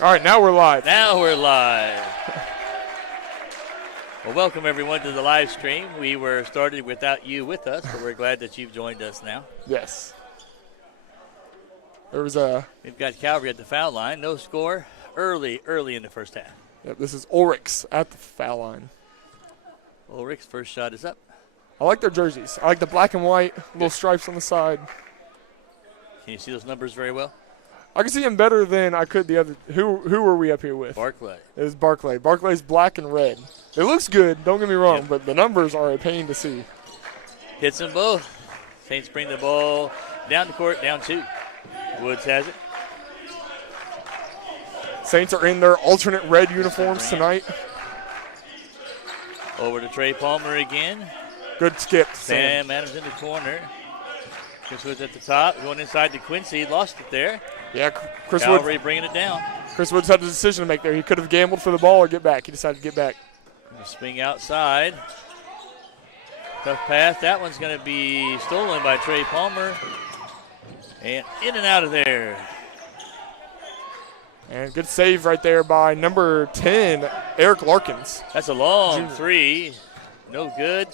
All right, now we're live. Now we're live. Well, welcome everyone to the live stream. We were started without you with us, but we're glad that you've joined us now. Yes. We've got Calvary at the foul line. No score early in the first half. Yep, this is Ulrichs at the foul line. Ulrich's first shot is up. I like their jerseys. I like the black and white, little stripes on the side. Can you see those numbers very well? I can see them better than I could the other. Who were we up here with? Barclay. It was Barclay. Barclay's black and red. It looks good, don't get me wrong, but the numbers are a pain to see. Hits them both. Saints bring the ball down the court, down 2. Woods has it. Saints are in their alternate red uniforms tonight. Over to Trey Palmer again. Good skip. Sam Adams in the corner. Chris Woods at the top, going inside to Quincy. Lost it there. Yeah, Chris Calvary Woods. Bringing it down. Chris Woods had a decision to make there. He could have gambled for the ball or get back. He decided to get back. Swing outside. Tough pass. That one's going to be stolen by Trey Palmer. And in and out of there. And good save right there by number 10, Eric Larkins. That's a long three. No good.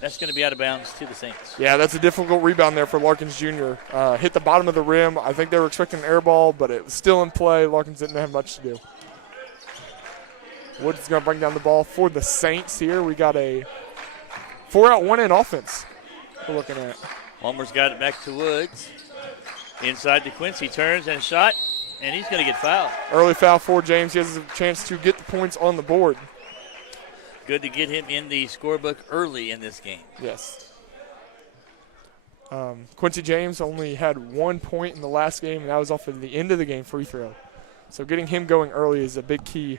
That's going to be out of bounds to the Saints. Yeah, that's a difficult rebound there for Larkins Jr. Hit the bottom of the rim. I think they were expecting an air ball, but it was still in play. Larkins didn't have much to do. Woods is going to bring down the ball for the Saints here. We got a 4-out, 1-in offense we're looking at. Palmer's got it back to Woods. Inside to Quincy. Turns and shot, and he's going to get fouled. Early foul for James. He has a chance to get the points on the board. Good to get him in the scorebook early in this game. Yes. Quincy James only had 1 point in the last game, and that was off of the end of the game free throw. So getting him going early is a big key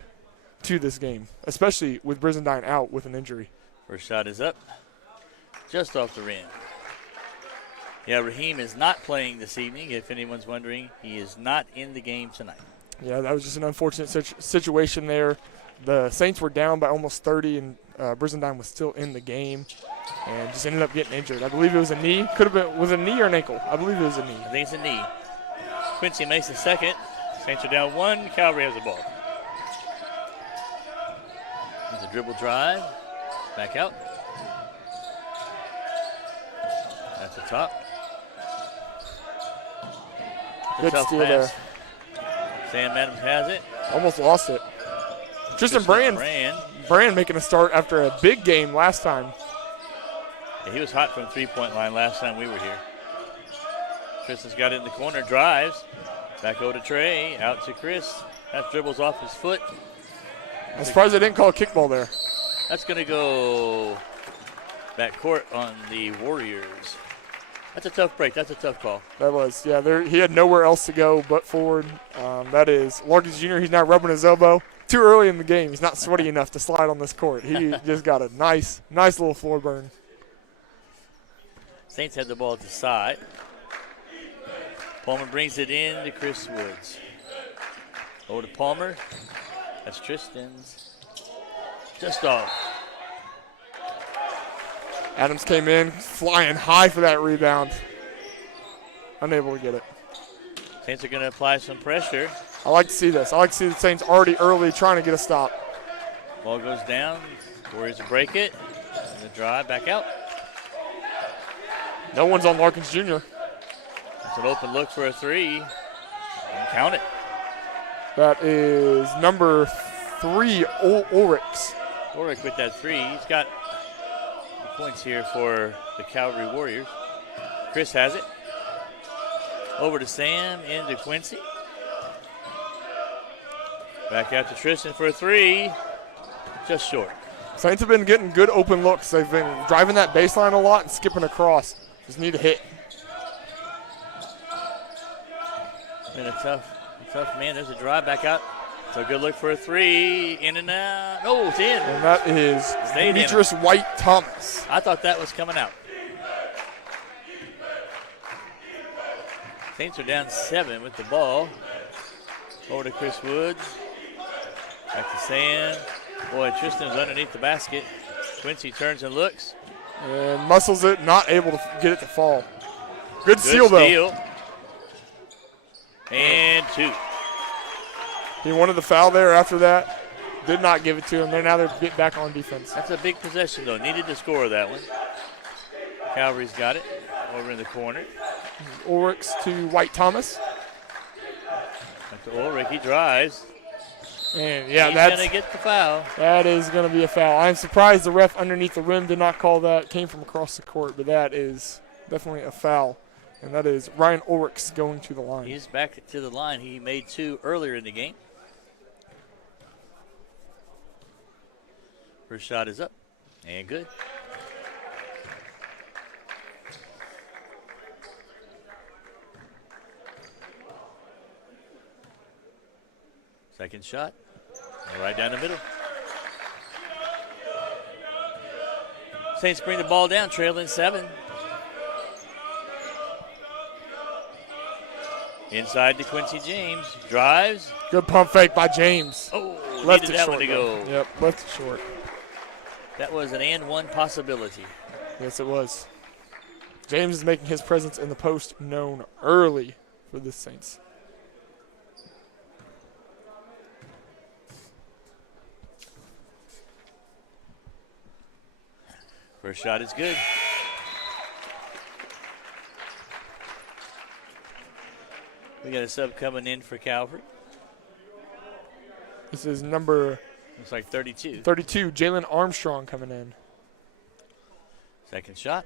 to this game, especially with Brizendine out with an injury. First shot is up, just off the rim. Yeah, Raheem is not playing this evening. If anyone's wondering, he is not in the game tonight. Yeah, that was just an unfortunate situation there. The Saints were down by almost 30, and Brizendine was still in the game and just ended up getting injured. I believe it was a knee. Could have been, was it a knee or an ankle? I believe it was a knee. I think it's a knee. Quincy makes the second. Saints are down 1. Calvary has the ball. There's a dribble drive. Back out. At the top. Good steal there. Sam Adams has it. Almost lost it. Tristan Brand making a start after a big game last time. Yeah, he was hot from three-point line last time we were here. Tristan's got it in the corner, drives. Back over to Trey, out to Chris. That dribbles off his foot. I'm surprised they didn't call a kickball there. That's going to go back court on the Warriors. That's a tough break. That's a tough call. That was, yeah. He had nowhere else to go but forward. That is Larkins Jr. He's now rubbing his elbow. Too early in the game. He's not sweaty enough to slide on this court. He just got a nice little floor burn. Saints had the ball at the side. Palmer brings it in to Chris Woods. Over to Palmer. That's Tristan's. Just off. Adams came in flying high for that rebound. Unable to get it. Saints are going to apply some pressure. I like to see this. I like to see the Saints already early trying to get a stop. Ball goes down. Warriors will break it. And the drive back out. No one's on Larkins Jr. It's an open look for a three. And count it. That is number 3, Ulrichs. Ulrich with that three. He's got points here for the Calvary Warriors. Chris has it. Over to Sam, into Quincy. Back out to Tristan for a three. Just short. Saints have been getting good open looks. They've been driving that baseline a lot and skipping across. Just need a hit. Been a tough man. There's a drive back out. So good look for a three. In and out. Oh, it's in. And that is Demetrius White Thomas. I thought that was coming out. Saints are down 7 with the ball. Over to Chris Woods. Back to Sam. Boy, Tristan's underneath the basket. Quincy turns and looks. And muscles it, not able to get it to fall. Good steal, though. And 2. He wanted the foul there after that. Did not give it to him. Now they're getting back on defense. That's a big possession, though. Needed to score that one. Calvary's got it over in the corner. Ulrichs to White Thomas. Back to Ulrich. He drives. And yeah, He's that's going to get the foul. That is going to be a foul. I'm surprised the ref underneath the rim did not call that. Came from across the court, but that is definitely a foul. And that is Ryan Ulrichs going to the line. He's back to the line. He made 2 earlier in the game. First shot is up and good. Second shot, right down the middle. Saints bring the ball down, trailing 7. Inside to Quincy James, drives. Good pump fake by James. Oh, left needed it that short, one to go. Yep, left it short. That was an and one possibility. Yes, it was. James is making his presence in the post known early for the Saints. First shot is good. We got a sub coming in for Calvary. This is number Looks like 32. 32, Jalen Armstrong coming in. Second shot.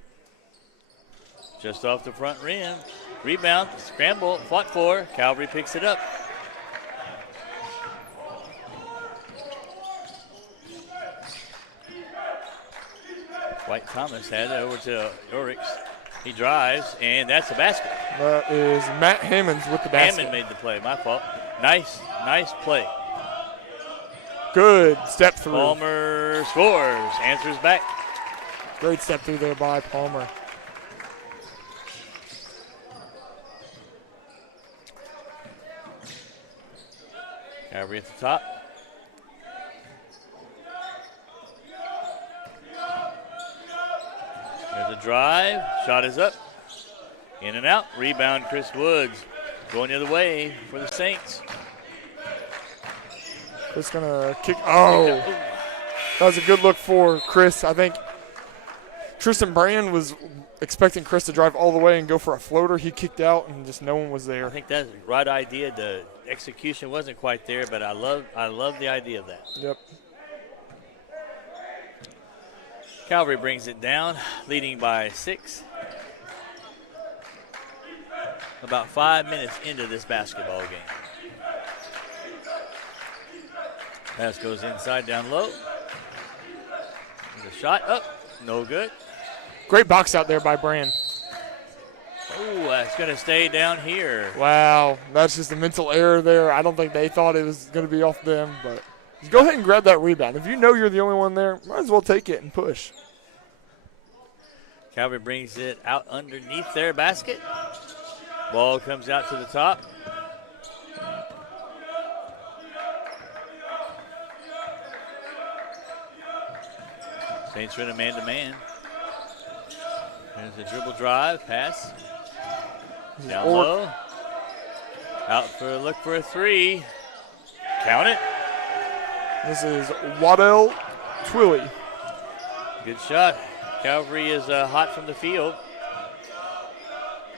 Just off the front rim. Rebound, scramble, fought for. Calvary picks it up. White Thomas had it over to Ulrichs. He drives, and that's a basket. That is Matt Hammonds with the basket. Hammond made the play, my fault. Nice play. Good step through. Palmer scores, answers back. Great step through there by Palmer. Calvary at the top. There's a drive. Shot is up. In and out. Rebound, Chris Woods. Going the other way for the Saints. Chris gonna kick. Oh, that was a good look for Chris. I think Tristan Brand was expecting Chris to drive all the way and go for a floater. He kicked out and just no one was there. I think that's the right idea. The execution wasn't quite there, but I love the idea of that. Yep. Calvary brings it down, leading by 6. About 5 minutes into this basketball game. Pass goes inside, down low. The shot up, no good. Great box out there by Brand. Oh, that's going to stay down here. Wow, that's just a mental error there. I don't think they thought it was going to be off them, but just go ahead and grab that rebound. If you know you're the only one there, might as well take it and push. Calvary brings it out underneath their basket. Ball comes out to the top. Saints are in a man-to-man. There's a dribble drive, pass. Down low. Out for a look for a 3. Count it. This is Waddell Twilley. Good shot. Calvary is hot from the field.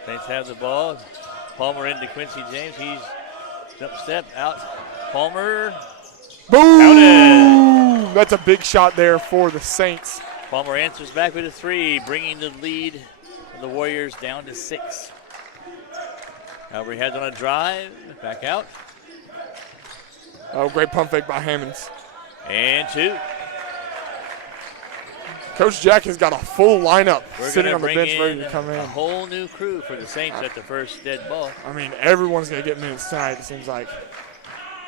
Saints have the ball. Palmer into Quincy James. He's jump step out. Palmer. Boom! Counted. That's a big shot there for the Saints. Palmer answers back with a 3, bringing the lead of the Warriors down to 6. Calvary has on a drive. Back out. Oh, great pump fake by Hammonds. And 2. Coach Jack has got a full lineup We're sitting on the bring bench ready in to come in. A whole new crew for the Saints at the first dead ball. I mean, everyone's going to get minutes tonight, it seems like.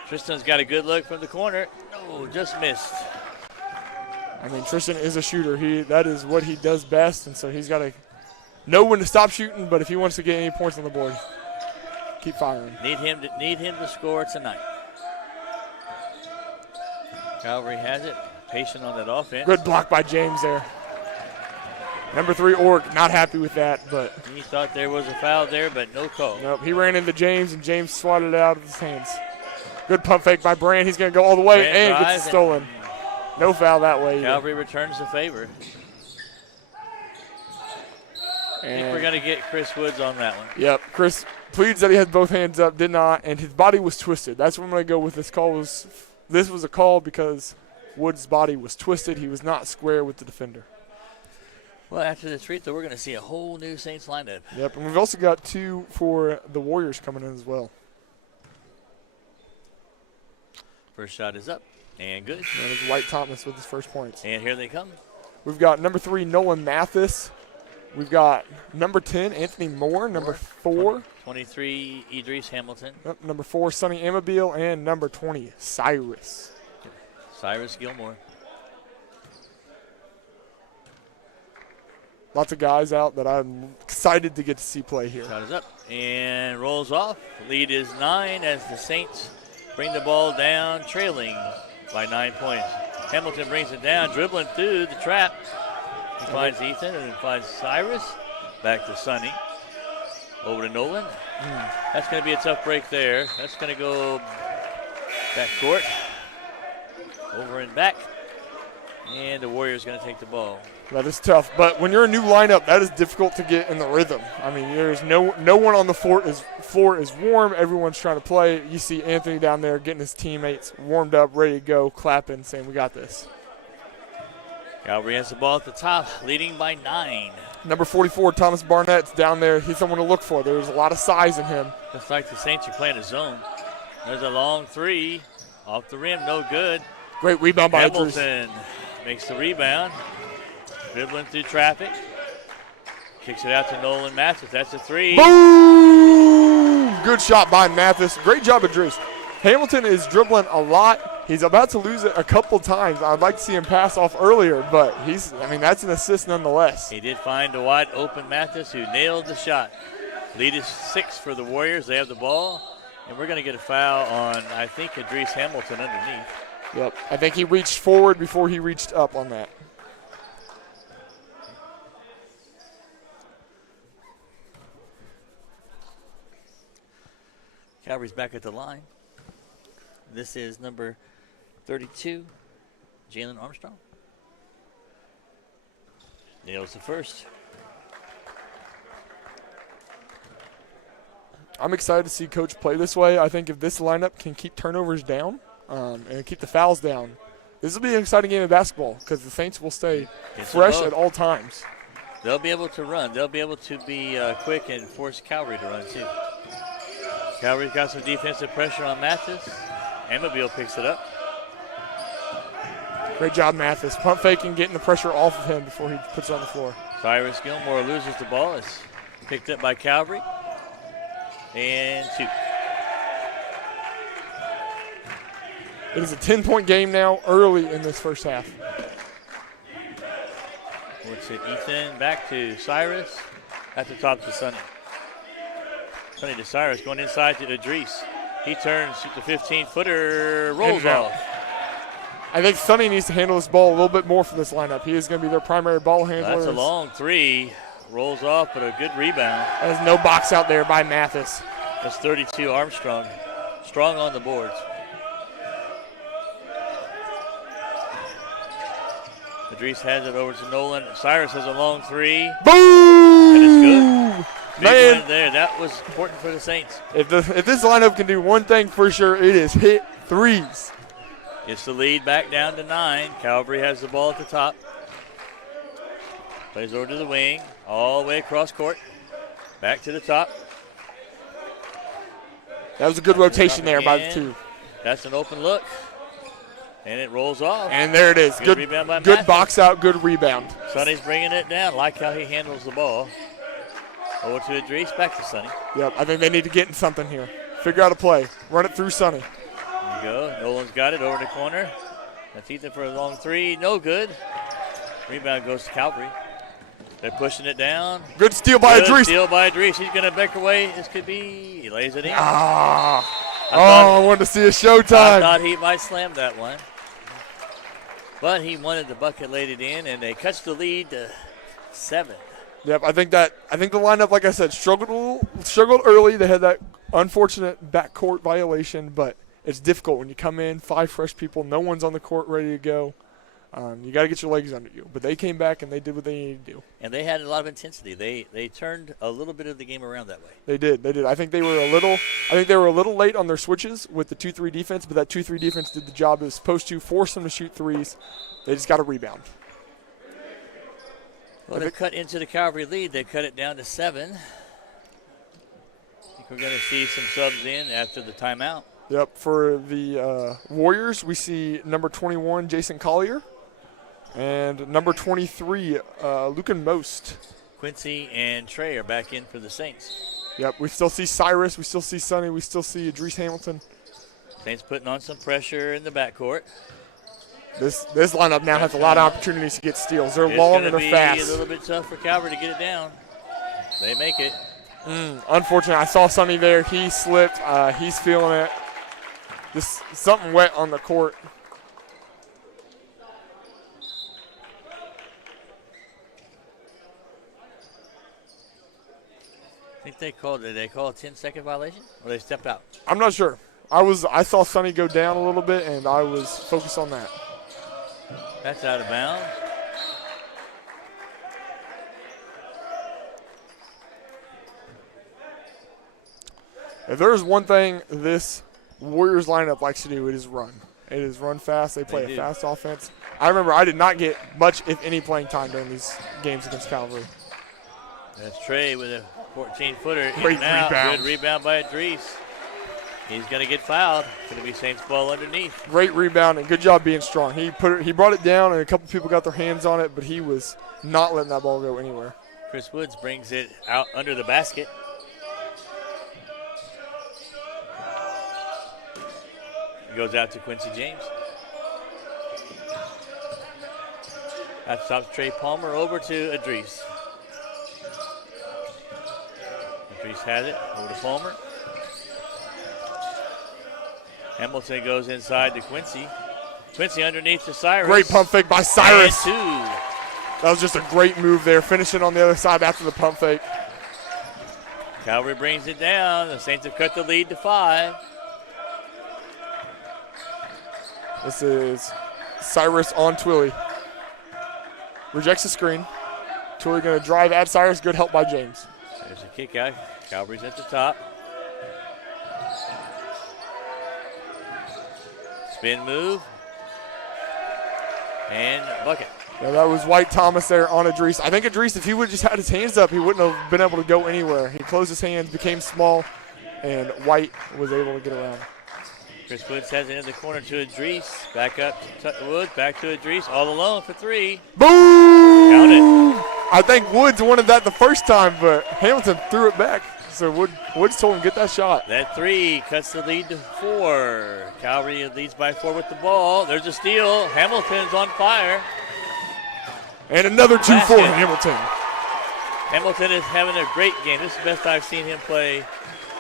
Tristan's got a good look from the corner. No, just missed. I mean, Tristan is a shooter. That is what he does best, and so he's got to know when to stop shooting, but if he wants to get any points on the board, keep firing. Need him to score tonight. Calvary has it. Patient on that offense. Good block by James there. Number 3, Ork, not happy with that, but. He thought there was a foul there, but no call. Nope, he ran into James, and James swatted it out of his hands. Good pump fake by Brand. He's going to go all the way Brand and gets it stolen. No foul that way either. Calvary returns the favor. I think we're going to get Chris Woods on that one. Yep, Chris pleads that he had both hands up, did not, and his body was twisted. That's what I'm going to go with this call. This was a call because Woods' body was twisted. He was not square with the defender. Well, after this free throw, we're going to see a whole new Saints lineup. Yep, and we've also got 2 for the Warriors coming in as well. First shot is up and good. And it's White Thomas with his first points. And here they come. We've got number 3, Nolan Mathis. We've got number 10, Anthony Moore. Number 4. 23, Idris Hamilton. Yep, number 4, Sonny Amabile. And number 20, Cyrus. Cyrus Gilmore. Lots of guys out that I'm excited to get to see play here. Shot is up and rolls off. Lead is 9 as the Saints bring the ball down, trailing by 9 points. Hamilton brings it down, dribbling through the trap. He finds Ethan and then finds Cyrus. Back to Sonny. Over to Nolan. That's going to be a tough break there. That's going to go back court. Over and back. And the Warriors going to take the ball. That is tough, but when you're a new lineup, that is difficult to get in the rhythm. I mean, there's no one on the floor is warm. Everyone's trying to play. You see Anthony down there getting his teammates warmed up, ready to go, clapping, saying, "We got this." Calvary has the ball at the top, leading by 9. Number 44, Thomas Barnett's down there. He's someone to look for. There's a lot of size in him. Looks like the Saints are playing a zone. There's a long 3 off the rim, no good. Great rebound by Idris. Hamilton makes the rebound. Dribbling through traffic. Kicks it out to Nolan Mathis. That's a 3. Boom! Good shot by Mathis. Great job, Idris. Hamilton is dribbling a lot. He's about to lose it a couple times. I'd like to see him pass off earlier, but that's an assist nonetheless. He did find a wide open Mathis who nailed the shot. Lead is 6 for the Warriors. They have the ball, and we're going to get a foul on, I think, Idris Hamilton underneath. Yep. I think he reached forward before he reached up on that. Calvary's back at the line. This is number 32, Jalen Armstrong. Nails the first. I'm excited to see Coach play this way. I think if this lineup can keep turnovers down and keep the fouls down, this will be an exciting game of basketball because the Saints will stay fresh at all times. They'll be able to run. They'll be able to be quick and force Calvary to run too. Calvary's got some defensive pressure on Mathis. Amabile picks it up. Great job, Mathis. Pump faking, getting the pressure off of him before he puts it on the floor. Cyrus Gilmore loses the ball. It's picked up by Calvary. And 2. It is a 10-point game now early in this first half. It's Ethan back to Cyrus. At the top to Sonny. Sonny to Cyrus going inside to Idris. He turns, shoots a 15-footer, rolls off. I think Sonny needs to handle this ball a little bit more for this lineup. He is going to be their primary ball handler. That's a long 3. Rolls off, but a good rebound. There's no box out there by Mathis. That's 32 Armstrong. Strong on the boards. Idris hands it over to Nolan. Cyrus has a long 3. Boom! And it's good. Big Man, win there. That was important for the Saints. If this lineup can do one thing for sure, it is hit threes. It's the lead back down to 9. Calvary has the ball at the top. Plays over to the wing, all the way across court. Back to the top. That was a good rotation there by the 2. That's an open look. And it rolls off. And there it is. Good rebound by good Mathis. box out, good rebound. Sonny's bringing it down. Like how he handles the ball. Over to Idris, back to Sonny. Yep, I think they need to get in something here. Figure out a play. Run it through Sonny. There you go. Nolan's got it over the corner. That's Ethan for a long 3. No good. Rebound goes to Calvary. They're pushing it down. Good steal by Idris. Steal by Idris. He's going to back away. This could be. He lays it in. I wanted to see a showtime. I thought he might slam that one. But he wanted the bucket, laid it in, and they cuts the lead to 7. Yep, I think the lineup, like I said, struggled early. They had that unfortunate backcourt violation, but it's difficult when you come in, 5 fresh people, no one's on the court ready to go. You got to get your legs under you. But they came back and they did what they needed to do. And they had a lot of intensity. They turned a little bit of the game around that way. They did. I think they were a little late on their switches with the 2-3 defense, but that 2-3 defense did the job it was supposed to, force them to shoot threes. They just got to rebound. Well, they cut into the Calvary lead. They cut it down to 7. I think we're going to see some subs in after the timeout. Yep. For the Warriors, we see number 21, Jason Collier, and number 23, Lucan Most. Quincy and Trey are back in for the Saints. Yep. We still see Cyrus. We still see Sonny. We still see Idris Hamilton. Saints putting on some pressure in the backcourt. This lineup now has a lot of opportunities to get steals. They're long and they're fast. It's going to be a little bit tough for Calvary to get it down. They make it. Unfortunately, I saw Sonny there. He slipped. He's feeling it. Just something wet on the court. I think did they call a 10-second violation? Or they stepped out? I'm not sure. I saw Sonny go down a little bit, and I was focused on that. That's out of bounds. If there's one thing this Warriors lineup likes to do, it is run. It is run fast. They play a fast offense. I remember I did not get much, if any, playing time during these games against Calvary. That's Trey with a 14-footer. Great rebound. Good rebound by Idris. He's going to get fouled. Going to be Saints ball underneath. Great rebound and good job being strong. He brought it down and a couple people got their hands on it, but he was not letting that ball go anywhere. Chris Woods brings it out under the basket. It goes out to Quincy James. That stops Trey Palmer over to Idris. Idris has it over to Palmer. Hamilton goes inside to Quincy. Quincy underneath to Cyrus. Great pump fake by Cyrus. And 2. That was just a great move there, finishing on the other side after the pump fake. Calvary brings it down. The Saints have cut the lead to 5. This is Cyrus on Twilly. Rejects the screen. Twilly going to drive at Cyrus. Good help by James. There's a kick out. Calvary's at the top. Spin move. And bucket. Yeah, that was White Thomas there on Idris. I think Idris, if he would have just had his hands up, he wouldn't have been able to go anywhere. He closed his hands, became small, and White was able to get around. Chris Woods has it in the corner to Idris. Back up to Woods, back to Idris, all alone for 3. Boom! Count it. I think Woods wanted that the first time, but Hamilton threw it back. So Woods told him get that shot. That 3 cuts the lead to 4. Calvary leads by 4 with the ball. There's a steal. Hamilton's on fire. And another 2 for Hamilton. Hamilton is having a great game. This is the best I've seen him play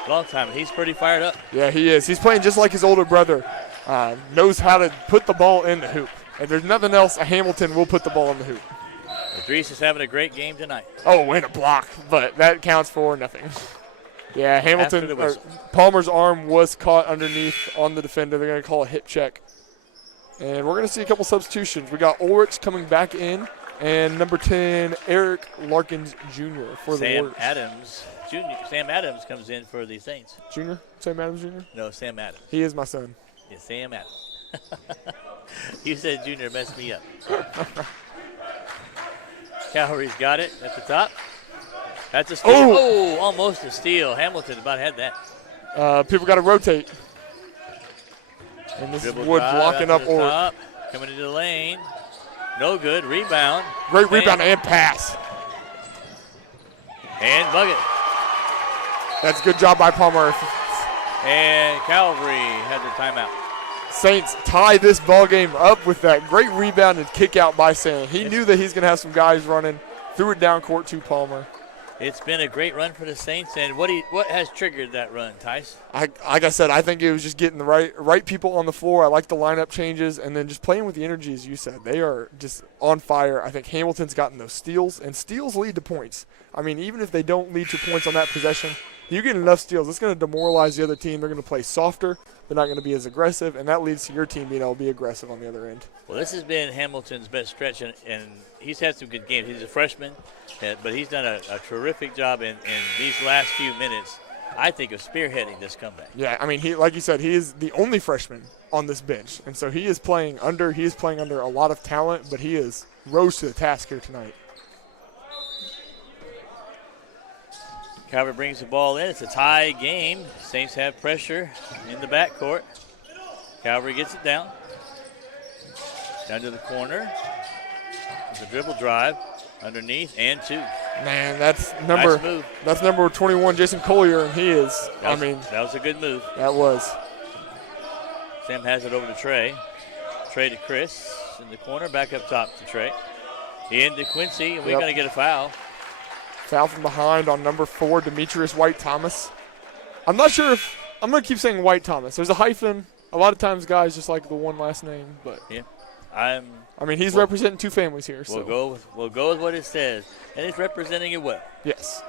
a long time. He's pretty fired up. Yeah, he is. He's playing just like his older brother. Knows how to put the ball in the hoop. If there's nothing else, a Hamilton will put the ball in the hoop. Idris is having a great game tonight. Oh, and a block, but that counts for nothing. Yeah, Hamilton, Palmer's arm was caught underneath on the defender. They're going to call a hip check. And we're going to see a couple substitutions. We got Ulrich coming back in, and number 10, Eric Larkins Jr. for the Warriors. Sam Adams comes in for the Saints. Jr.? Sam Adams Jr.? No, Sam Adams. He is my son. Yeah, Sam Adams. You said Junior messed me up. Calvary's got it at the top. That's a steal. Oh, almost a steal. Hamilton about had that. People got to rotate. And this Dribble is Wood blocking up Ulrich. Coming into the lane. No good. Rebound. Great rebound and pass. And bucket. That's a good job by Palmer. And Calvary had the timeout. Saints tie this ball game up with that great rebound and kick out by Sam. He knew that he's going to have some guys running. Threw it down court to Palmer. It's been a great run for the Saints, and what has triggered that run, Tice? Like I said, I think it was just getting the right people on the floor. I like the lineup changes, and then just playing with the energy, as you said. They are just on fire. I think Hamilton's gotten those steals, and steals lead to points. I mean, even if they don't lead to points on that possession, You get enough steals, it's going to demoralize the other team. They're going to play softer. They're not going to be as aggressive, and that leads to your team being able to be aggressive on the other end. Well, this has been Hamilton's best stretch, and he's had some good games. He's a freshman, but he's done a terrific job in these last few minutes, I think, of spearheading this comeback. Yeah, I mean, he, like you said, he is the only freshman on this bench, and so he is playing under a lot of talent, but he is rose to the task here tonight. Calvary brings the ball in. It's a tie game. Saints have pressure in the backcourt. Calvary gets it down. Down to the corner. There's a dribble drive underneath and 2. Man, that's Nice move. That's number 21, Jason Collier, and he is. That was a good move. That was. Sam has it over to Trey. Trey to Chris in the corner. Back up top to Trey. Into Quincy, and we're going to get a foul. Foul from behind on number 4, Demetrius White-Thomas. I'm not sure if – I'm going to keep saying White-Thomas. There's a hyphen. A lot of times guys just like the one last name. But yeah, I mean, he's representing 2 families here. So. We'll go with what it says. And he's representing it well. Yes.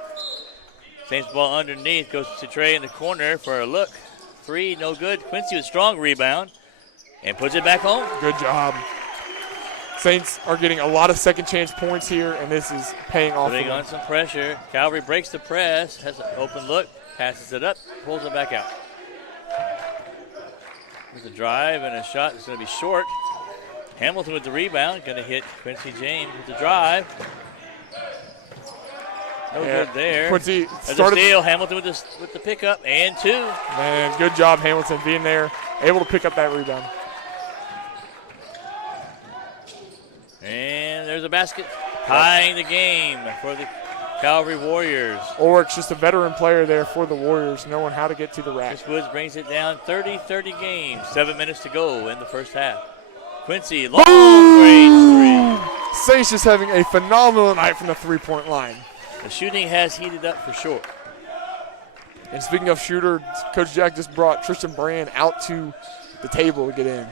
Saints ball underneath. Goes to Trey in the corner for a look. 3, no good. Quincy with strong rebound. And puts it back home. Good job. Saints are getting a lot of second chance points here, and this is paying off. Putting on some pressure. Calvary breaks the press, has an open look, passes it up, pulls it back out. There's a drive and a shot that's going to be short. Hamilton with the rebound, going to hit Quincy James with the drive. No good there. Quincy There's started. a steal. Hamilton with the pickup and 2. Man, good job, Hamilton, being there, able to pick up that rebound. And there's a basket, tying the game for the Calvary Warriors. Ulrich's just a veteran player there for the Warriors, knowing how to get to the rack. Chris Woods brings it down 30-30 game. 7 minutes to go in the first half. Quincy, long range 3. Saints just having a phenomenal night from the three-point line. The shooting has heated up for sure. And speaking of shooter, Coach Jack just brought Tristan Brand out to the table to get in.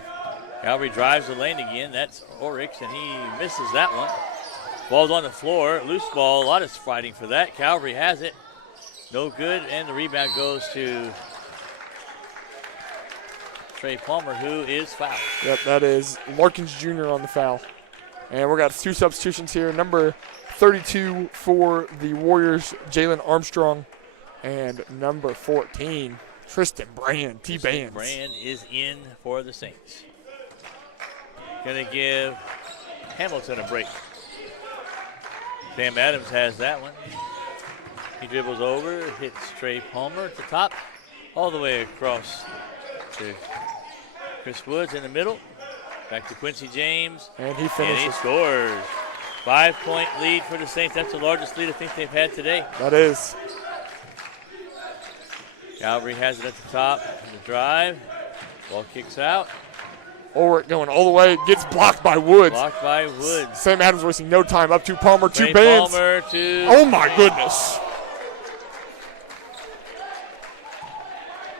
Calvary drives the lane again. That's Ulrich, and he misses that one. Ball's on the floor. Loose ball. A lot of fighting for that. Calvary has it. No good, and the rebound goes to Trey Palmer, who is fouled. Yep, that is Larkins Jr. on the foul. And we got 2 substitutions here. Number 32 for the Warriors, Jalen Armstrong, and number 14, Tristan Brand, T-Bands. Brand is in for the Saints. Going to give Hamilton a break. Sam Adams has that one. He dribbles over, hits Trey Palmer at the top, all the way across to Chris Woods in the middle. Back to Quincy James. And he finishes. And he scores. 5-point lead for the Saints. That's the largest lead I think they've had today. That is. Calvary has it at the top. The drive. Ball kicks out. Ulrich going all the way, gets blocked by Woods. Blocked by Woods. Sam Adams wasting no time. Up to Palmer, Trey 2 bands. Palmer to Oh my goodness.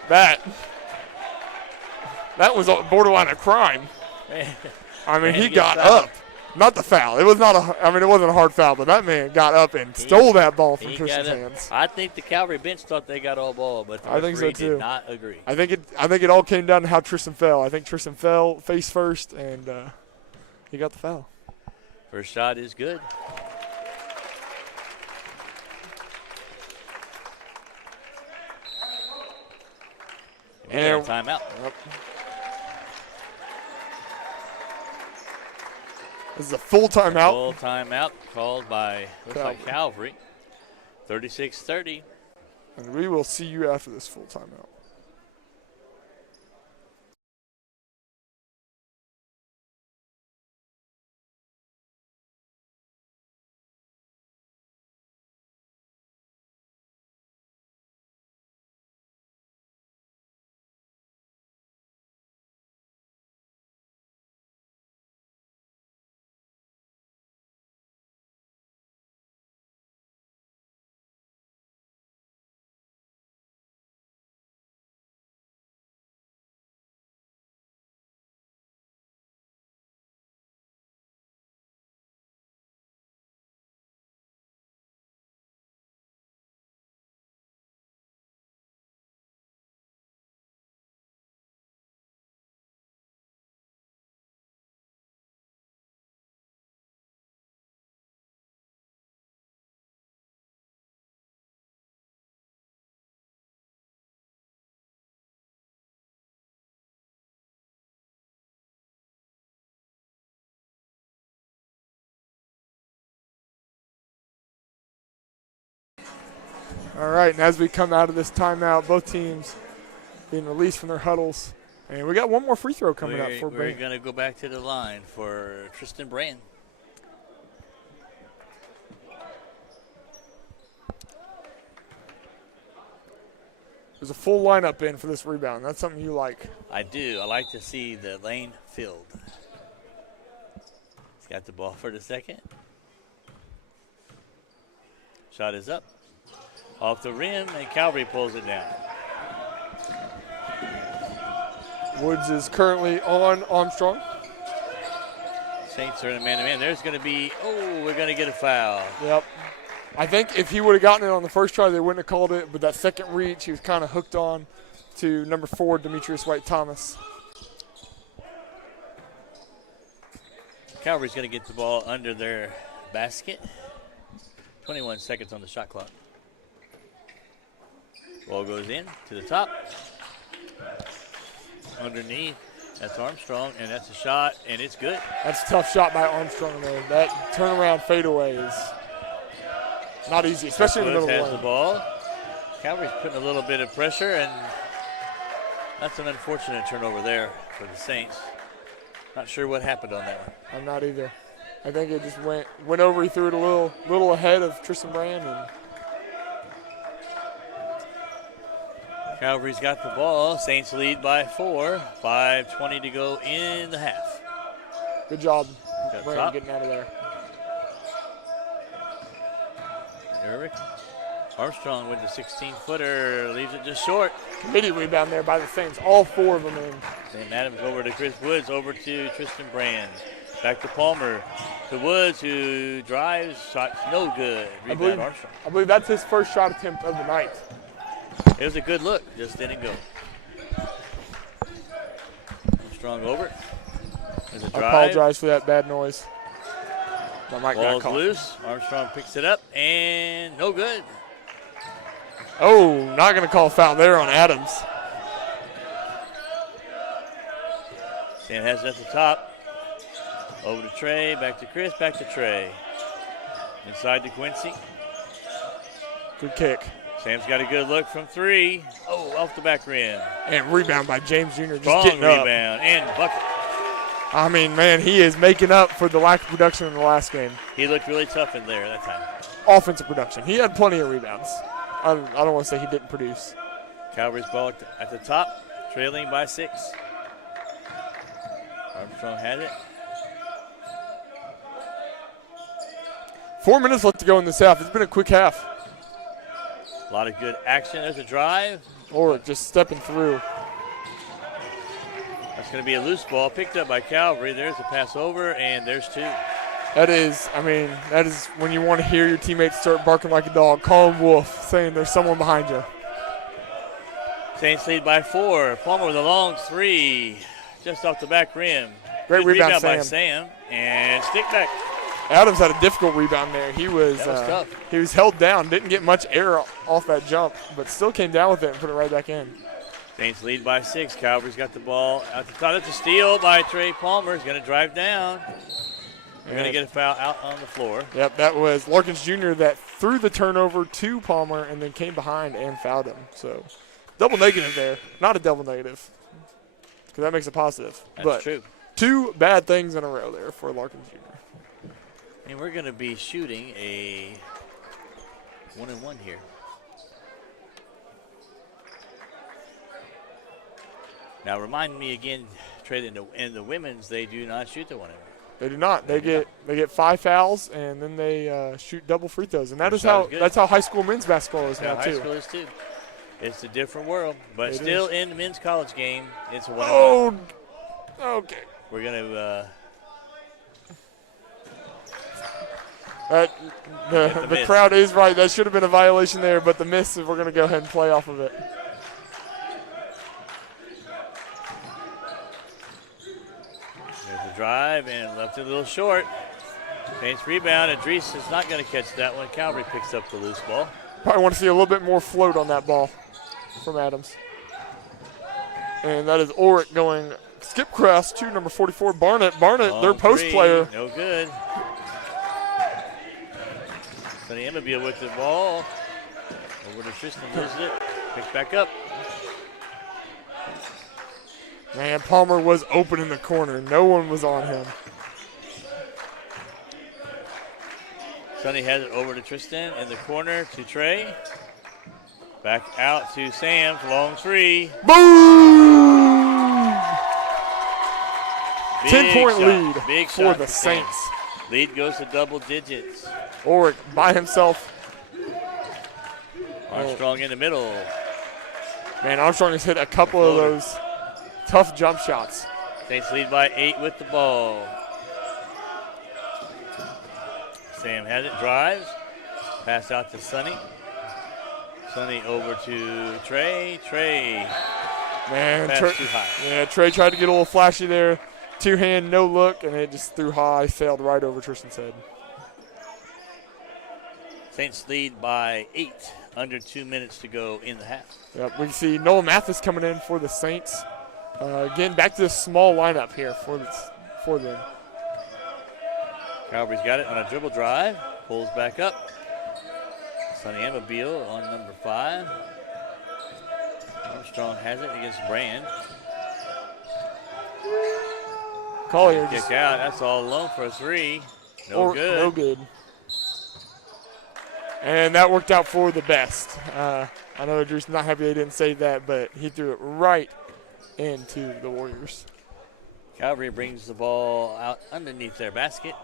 That was borderline a crime. Man. I mean, Man, he gets got fouled. up. Not the foul. It was not it wasn't a hard foul, but that man got up and stole that ball from Tristan's hands. I think the Calvary bench thought they got all ball, but the I think so referee too. did not agree. I think it all came down to how Tristan fell. I think Tristan fell face first, and he got the foul. First shot is good. And timeout. Yep. This is a full timeout. Full timeout called by Calvary. 36-30. And we will see you after this full timeout. All right, and as we come out of this timeout, both teams being released from their huddles. And we got one more free throw coming up for Brand. We're going to go back to the line for Tristan Brand. There's a full lineup in for this rebound. That's something you like. I do. I like to see the lane filled. He's got the ball for the second. Shot is up. Off the rim, and Calvary pulls it down. Woods is currently on Armstrong. Saints are in a man-to-man. There's going to be, we're going to get a foul. Yep. I think if he would have gotten it on the first try, they wouldn't have called it. But that second reach, he was kind of hooked on to number 4, Demetrius White-Thomas. Calvary's going to get the ball under their basket. 21 seconds on the shot clock. Ball goes in to the top. Underneath, that's Armstrong, and that's a shot, and it's good. That's a tough shot by Armstrong there. That turnaround fadeaway is not easy, especially in the middle of the lane. Has the ball. Calvary's putting a little bit of pressure, and that's an unfortunate turnover there for the Saints. Not sure what happened on that one. I'm not either. I think it just went over. He threw it a little ahead of Tristan Brand, and Calvary's got the ball. Saints lead by 4. 5:20 to go in the half. Good job, Brand, getting out of there. Eric Armstrong with the 16-footer, leaves it just short. Committee rebound there by the Saints. All 4 of them in. St. Adams over to Chris Woods, over to Tristan Brand. Back to Palmer. To Woods, who drives, shot's no good. Rebound Armstrong. I believe that's his first shot attempt of the night. It was a good look, just didn't go. Armstrong over. There's a drive. I apologize for that bad noise. My mic got Ball's caught. loose. Armstrong picks it up, and no good. Oh, not going to call a foul there on Adams. Sam has it at the top. Over to Trey, back to Chris, back to Trey. Inside to Quincy. Good kick. Sam's got a good look from 3. Oh, off the back rim. And rebound by James Jr. Just Strong getting up. rebound and bucket. I mean, man, he is making up for the lack of production in the last game. He looked really tough in there that time. Offensive production. He had plenty of rebounds. I don't want to say he didn't produce. Calvary's ball at the top, trailing by 6. Armstrong had it. 4 minutes left to go in this half. It's been a quick half. A lot of good action. There's a drive. Or just stepping through. That's going to be a loose ball picked up by Calvary. There's a pass over, and there's 2. That is when you want to hear your teammates start barking like a dog. Call them wolf, saying there's someone behind you. Saints lead by 4. Palmer with a long 3, just off the back rim. Great rebound by Sam, and stick back. Adams had a difficult rebound there. He was tough. He was held down, didn't get much air off that jump, but still came down with it and put it right back in. Saints lead by 6. Calvary's got the ball out the top. That's a steal by Trey Palmer. He's going to drive down. We're going to get a foul out on the floor. Yep, that was Larkins Jr. that threw the turnover to Palmer and then came behind and fouled him. So double negative there. Not a double negative, because that makes a positive. That's true. 2 bad things in a row there for Larkins Jr. And we're going to be shooting a 1-and-1 here. Now, remind me again, Trey, in the women's, they do not shoot the 1-and-1. They do not. They get 5 fouls and then they shoot double free throws, and that's how high school men's basketball is now too. High school is too. It's a different world, but still in the men's college game, it's a 1-and-1. Oh, okay. We're going to. The crowd is right. That should have been a violation there, but the miss, we're going to go ahead and play off of it. There's a drive and left it a little short. Saints rebound. Adrice is not going to catch that one. Calvary picks up the loose ball. Probably want to see a little bit more float on that ball from Adams. And that is Oric going skip cross to number 44, Barnett. Barnett, their post player. No good. Sonny MBB with the ball. Over to Tristan, loses it. Picks back up. Man, Palmer was open in the corner. No one was on him. Sonny has it over to Tristan in the corner to Trey. Back out to Sam for long three. Boom! 10-point lead Big for shot the Saints. Lead goes to double digits. Ulrich by himself. Armstrong in the middle. Man, Armstrong has hit a couple of those tough jump shots. Saints lead by 8 with the ball. Sam has it, drives. Pass out to Sonny. Sonny over to Trey. Trey. Man, Pass too high. Yeah, Trey tried to get a little flashy there. Two-hand, no look, and it just threw high, sailed right over Tristan's head. Saints lead by 8. Under 2 minutes to go in the half. Yep, we can see Nolan Mathis coming in for the Saints. Again, back to this small lineup here for them. Calvary's got it on a dribble drive. Pulls back up. Sonny Amabile on number 5. Armstrong has it against Brand. Collier Kick out. That's all alone for a 3. No good. No good. And that worked out for the best. I know Drew's not happy they didn't save that, but he threw it right into the Warriors. Calvary brings the ball out underneath their basket.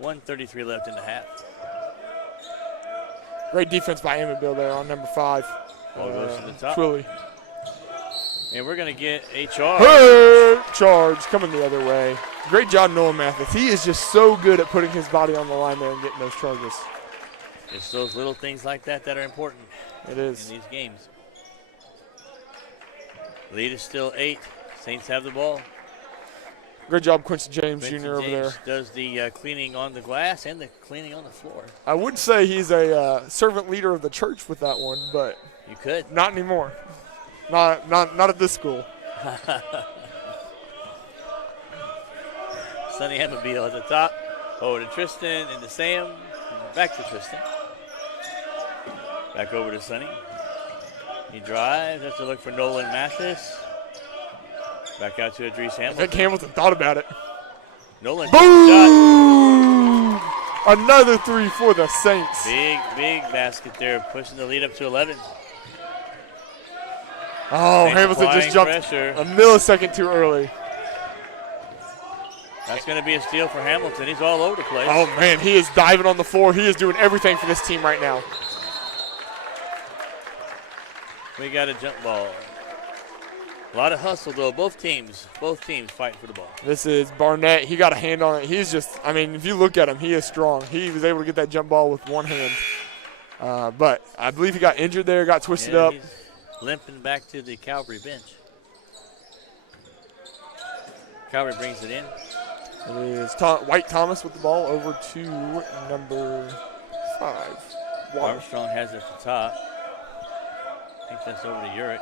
1:33 left in the half. Great defense by Amabile there on number 5. Ball goes to the top. Twilly. And we're going to get a charge. Hey! Charge coming the other way. Great job, Nolan Mathis. He is just so good at putting his body on the line there and getting those charges. It's those little things like that that are important. It is. In these games. Lead is still 8. Saints have the ball. Great job, Quincy James Quincy Jr. over there. James does the cleaning on the glass and the cleaning on the floor. I would say he's a servant leader of the church with that one, but you could. Not anymore. Not at this school. Sonny Amabile at the top. Over to Tristan and to Sam. And back to Tristan. Back over to Sonny. He drives. Has to look for Nolan Mathis. Back out to Idris Hamilton. I think Hamilton thought about it. Nolan. Boom! Another 3 for the Saints. Big basket there, pushing the lead up to 11. Oh, Saints Hamilton just jumped pressure. a millisecond too early. That's going to be a steal for Hamilton. He's all over the place. Oh, man, he is diving on the floor. He is doing everything for this team right now. We got a jump ball. A lot of hustle, though. Both teams fighting for the ball. This is Barnett. He got a hand on it. He's just, I mean, if you look at him, he is strong. He was able to get that jump ball with one hand. But I believe he got injured there, got twisted up. He's limping back to the Calvary bench. Calvary brings it in. It is White Thomas with the ball over to number 5. Wow. Armstrong has it at the top. I think that's over to Urick.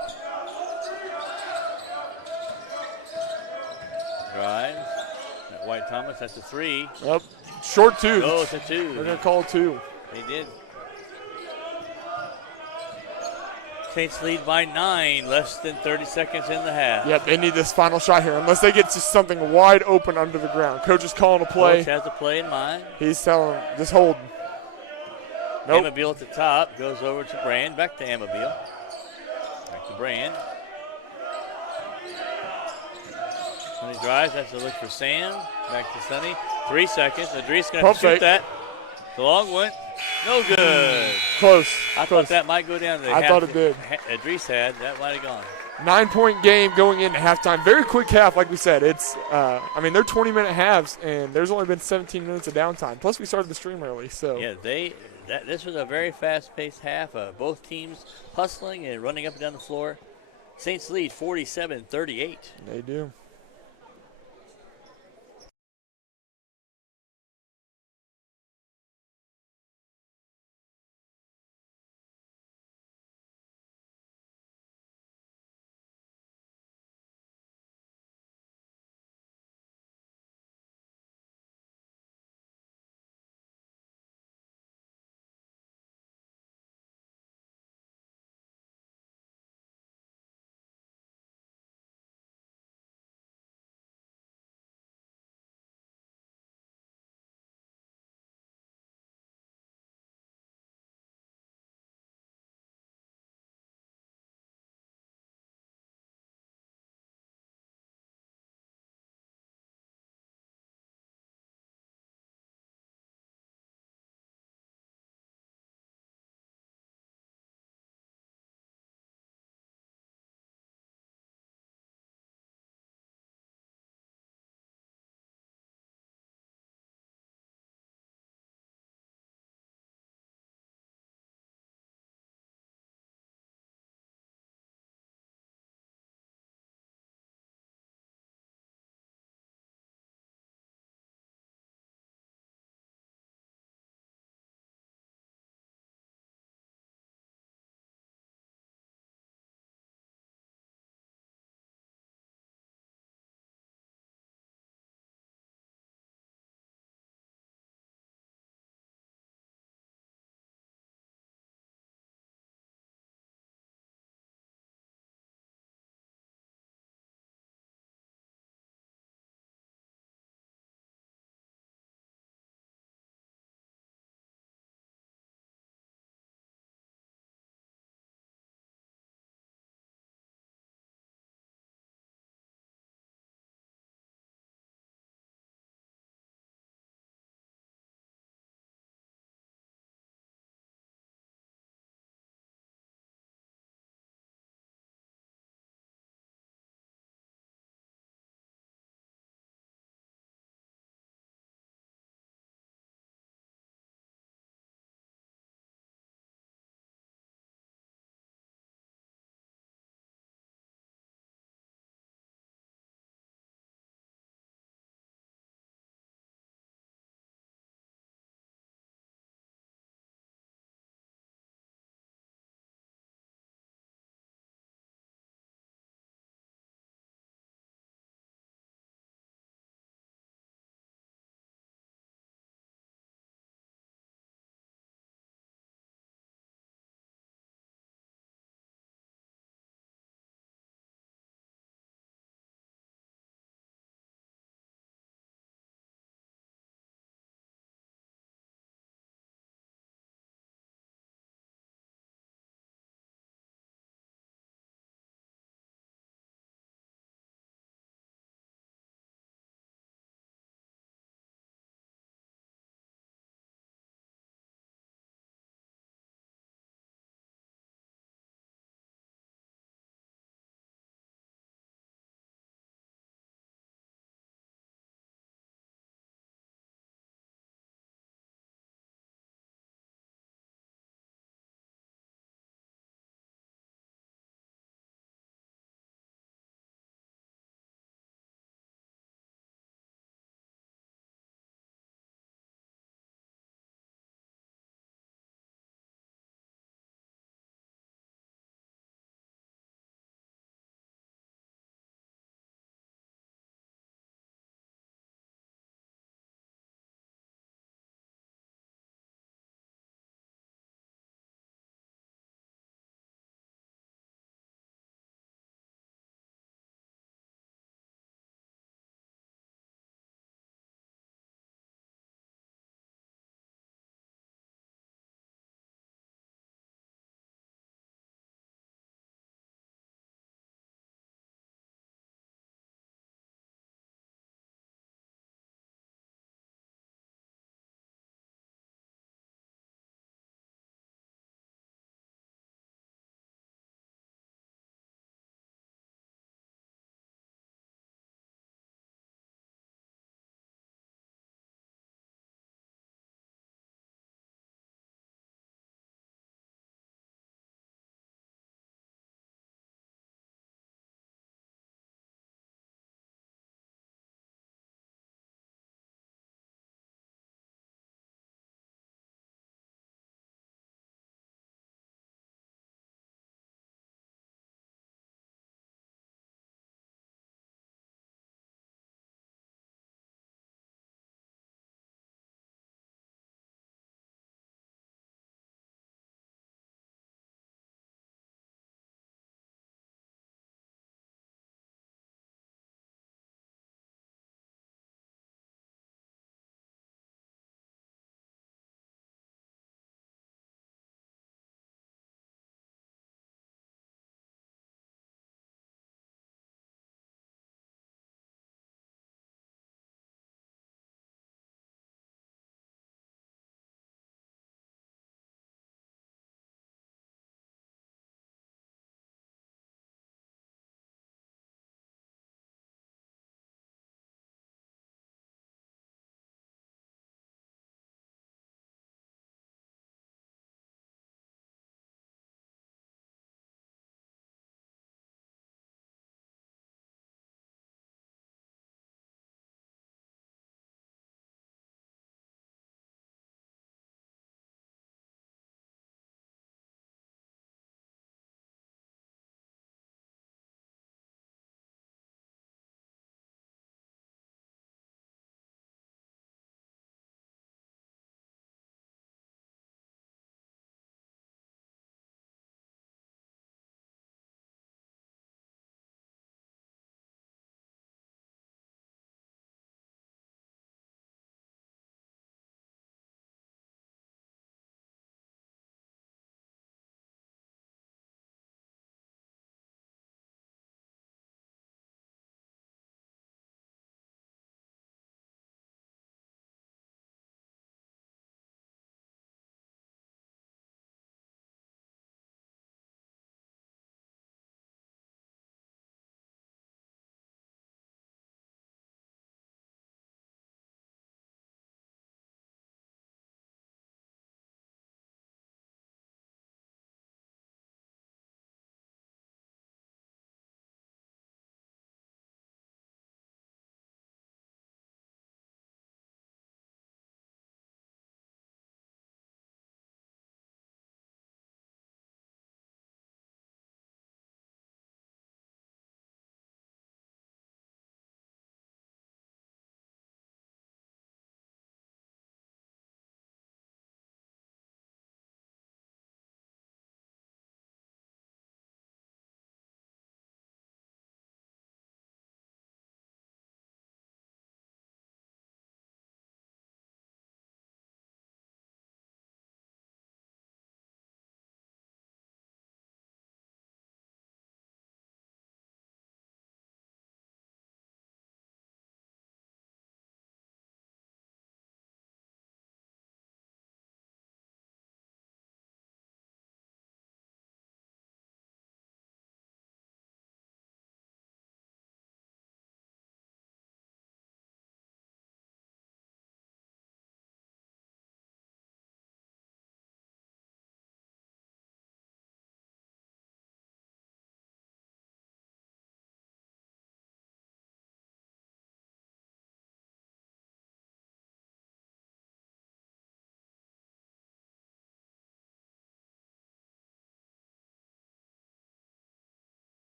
Drives. That White Thomas, that's a 3. Yep. Short 2. Oh, it's a 2. They're going to call 2. They did. Saints lead by 9, less than 30 seconds in the half. Yep, they need this final shot here, unless they get just something wide open under the ground. Coach is calling a play. Coach has a play in mind. He's telling him, just hold. Nope. Amabile at the top, goes over to Brand, back to Amabile. Back to Brand. When he drives, that's a look for Sam. Back to Sonny. 3 seconds. Idris going to shoot that. The long one. No good. Close. I thought that might go down to the half. I thought it did. Idris had. That might have gone. 9-point game going into halftime. Very quick half, like we said. It's, I mean, they're 20-minute halves, and there's only been 17 minutes of downtime. Plus, we started the stream early, so. Yeah, this was a very fast-paced half. Both teams hustling and running up and down the floor. Saints lead 47-38. They do.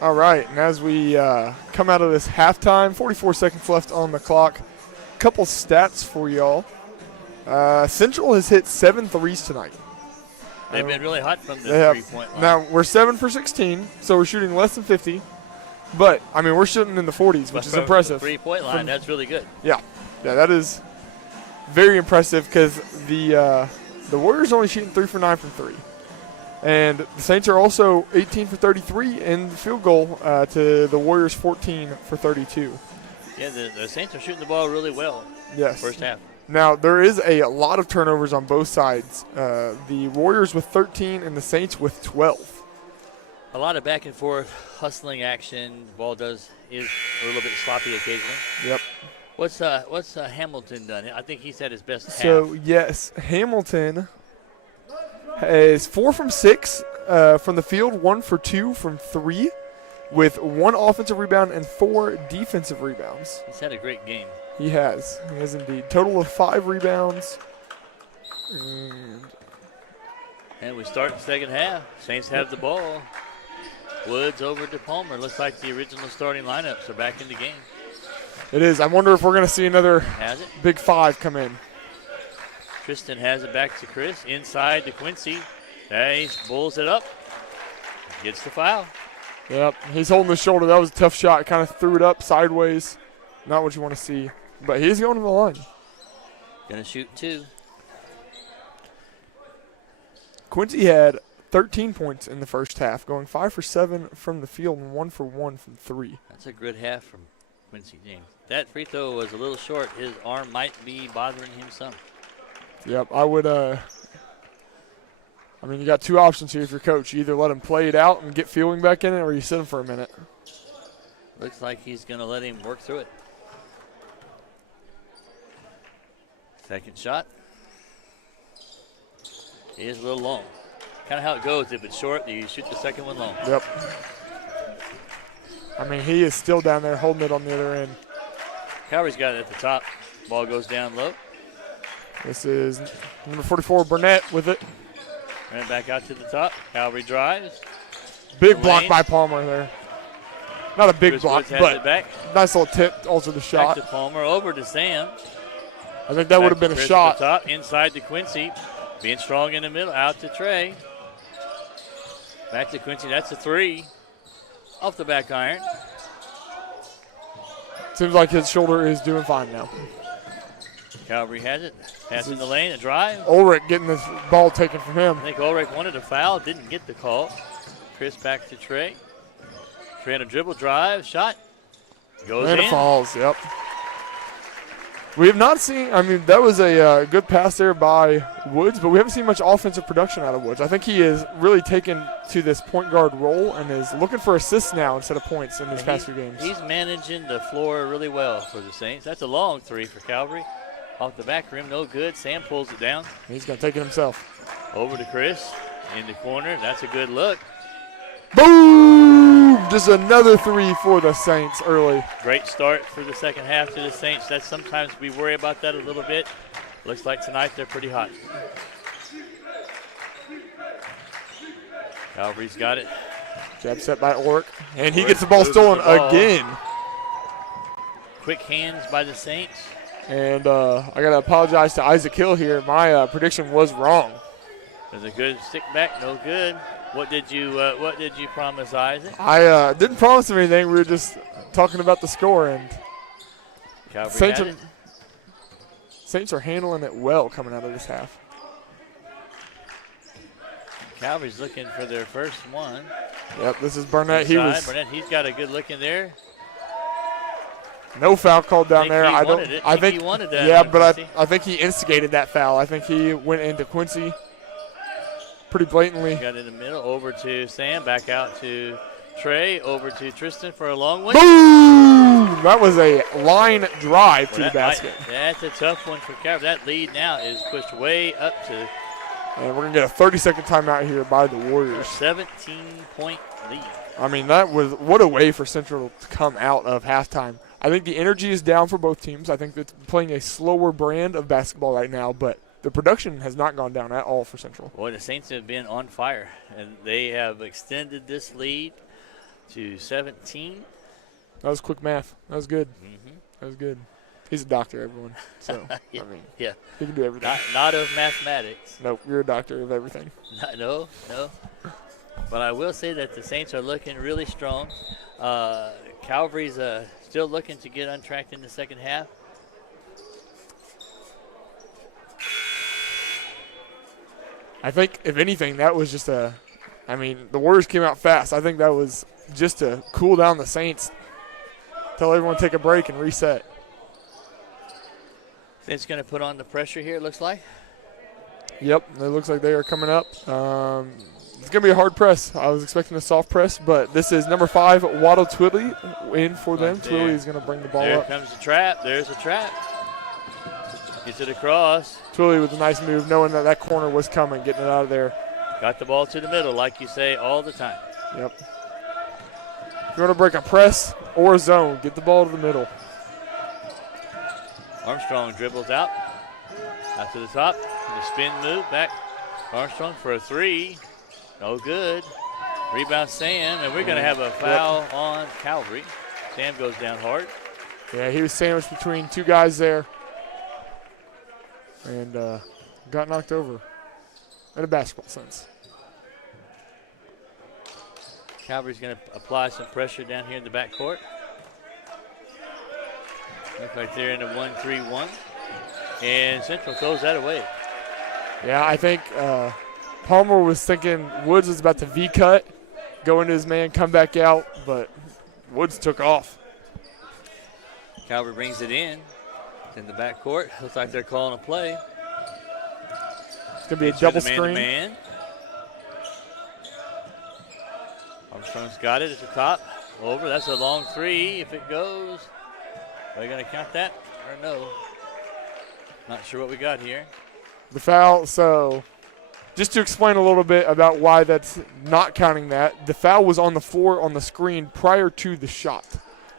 All right, and as we come out of this halftime, 44 seconds left on the clock. Couple stats for y'all. Central has hit 7 threes tonight. They've been really hot from the three-point line. Now, we're 7 for 16, so we're shooting less than 50. But, I mean, we're shooting in the 40s, which is impressive. The three-point line, that's really good. Yeah, that is very impressive because the Warriors are only shooting 3 for 9 from 3. And the Saints are also 18 for 33 in the field goal to the Warriors 14 for 32. Yeah, the Saints are shooting the ball really well. Yes. First half. Now, there is a lot of turnovers on both sides. The Warriors with 13 and the Saints with 12. A lot of back and forth, hustling action. The ball is a little bit sloppy occasionally. Yep. What's Hamilton done? I think he's had his best half. So, yes, Hamilton is 4 from 6 from the field, 1 for 2 from 3, with 1 offensive rebound and 4 defensive rebounds. He's had a great game. He has indeed. Total of 5 rebounds. And we start the second half. Saints have the ball. Woods over to Palmer. Looks like the original starting lineups are back in the game. It is. I wonder if we're going to see another big 5 come in. Tristan has it back to Chris. Inside to Quincy. He pulls it up. Gets the foul. Yep. He's holding his shoulder. That was a tough shot. Kind of threw it up sideways. Not what you want to see. But he's going to the line. Going to shoot 2. Quincy had 13 points in the first half, going 5 for 7 from the field and 1 for 1 from 3. That's a good half from Quincy James. That free throw was a little short. His arm might be bothering him some. Yep, I would. I mean, you got 2 options here if you're coach. You either let him play it out and get feeling back in it, or you sit him for a minute. Looks like he's going to let him work through it. Second shot. It is a little long. Kind of how it goes. If it's short, you shoot the second one long. Yep. I mean, he is still down there holding it on the other end. Calvary's got it at the top. Ball goes down low. This is number 44, Burnett, with it. Ran back out to the top. Calvary drives. Big block by Palmer there. Not a big Chris block, Woods has but it back. Nice little tip, also the shot. Back to Palmer, over to Sam. I think that would have been a shot. Top, inside to Quincy. Being strong in the middle, out to Trey. Back to Quincy, that's a 3. Off the back iron. Seems like his shoulder is doing fine now. Calvary has it. Pass in the lane, a drive. Ulrich getting this ball taken from him. I think Ulrich wanted a foul, didn't get the call. Chris back to Trey. Trey on a dribble, drive, shot. Goes and in. It falls, yep. We have not seen, I mean, that was a good pass there by Woods, but we haven't seen much offensive production out of Woods. I think he is really taken to this point guard role and is looking for assists now instead of points in these past few games. He's managing the floor really well for the Saints. That's a long 3 for Calvary. Off the back rim, no good. Sam pulls it down. He's going to take it himself. Over to Chris in the corner. That's a good look. Boom! Just another 3 for the Saints early. Great start for the second half to the Saints. That's sometimes we worry about that a little bit. Looks like tonight they're pretty hot. Calvary's got it. Jab set by Ulrich. And he gets the ball stolen again. Quick hands by the Saints. And I got to apologize to Isaac Hill here. My prediction was wrong. There's a good stick back, no good. What did you promise, Isaac? I didn't promise him anything. We were just talking about the score, and Saints are handling it well coming out of this half. Calvary's looking for their first one. Yep, this is Burnett. Burnett, he's got a good look in there. No foul called down there. I think he wanted that. Yeah, but I think he instigated that foul. I think he went into Quincy pretty blatantly. Got in the middle, over to Sam, back out to Trey, over to Tristan for a long one. Boom! That was a line drive to the basket. That's a tough one for Calvary. That lead now is pushed way up to. And we're going to get a 30-second timeout here by the Warriors. 17-point lead. I mean, what a way for Central to come out of halftime. I think the energy is down for both teams. I think it's playing a slower brand of basketball right now, but the production has not gone down at all for Central. Boy, the Saints have been on fire, and they have extended this lead. to 17. That was quick math. That was good. Mm-hmm. That was good. He's a doctor, everyone. So, Yeah. I mean, Yeah. he can do everything. Not of mathematics. Nope, you're a doctor of everything. No. But I will say that the Saints are looking really strong. Calvary's still looking to get untracked in the second half. I think, if anything, that was just the Warriors came out fast. I think that was just to cool down the Saints, tell everyone to take a break and reset. Saints going to put on the pressure here, it looks like. Yep, it looks like they are coming up. It's going to be a hard press. I was expecting a soft press, but this is number 5, Waddle Twilley, in for them. Twilley is going to bring the ball up. There comes the trap. There's a trap. Gets it across. Twilley with a nice move, knowing that that corner was coming, getting it out of there. Got the ball to the middle, like you say all the time. Yep. If you want to break a press or a zone, get the ball to the middle. Armstrong dribbles out to the top. The spin move back. Armstrong for a 3. No good. Rebound Sam, and we're going to have a foul on Calvary. Sam goes down hard. Yeah, he was sandwiched between two guys there and got knocked over in a basketball sense. Calvary's going to apply some pressure down here in the backcourt. Look like they're in a 1-3-1. And Central throws that away. Yeah, I think Palmer was thinking Woods was about to V-cut, go into his man, come back out, but Woods took off. Calvary brings it in the backcourt. Looks like they're calling a play. It's going to be a double screen. Man. Armstrong's got it at the top. Over. That's a long 3 if it goes. Are we going to count that or no? Not sure what we got here. The foul, so just to explain a little bit about why that's not counting that, the foul was on the floor on the screen prior to the shot.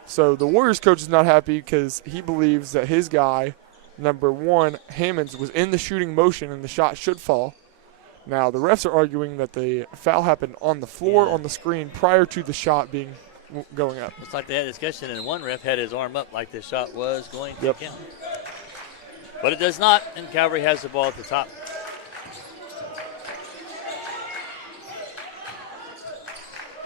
So the Warriors coach is not happy because he believes that his guy, number 1, Hammonds, was in the shooting motion and the shot should fall. Now the refs are arguing that the foul happened on the floor on the screen prior to the shot going up. Looks like they had a discussion and one ref had his arm up like the shot was going to count. But it does not, and Calvary has the ball at the top.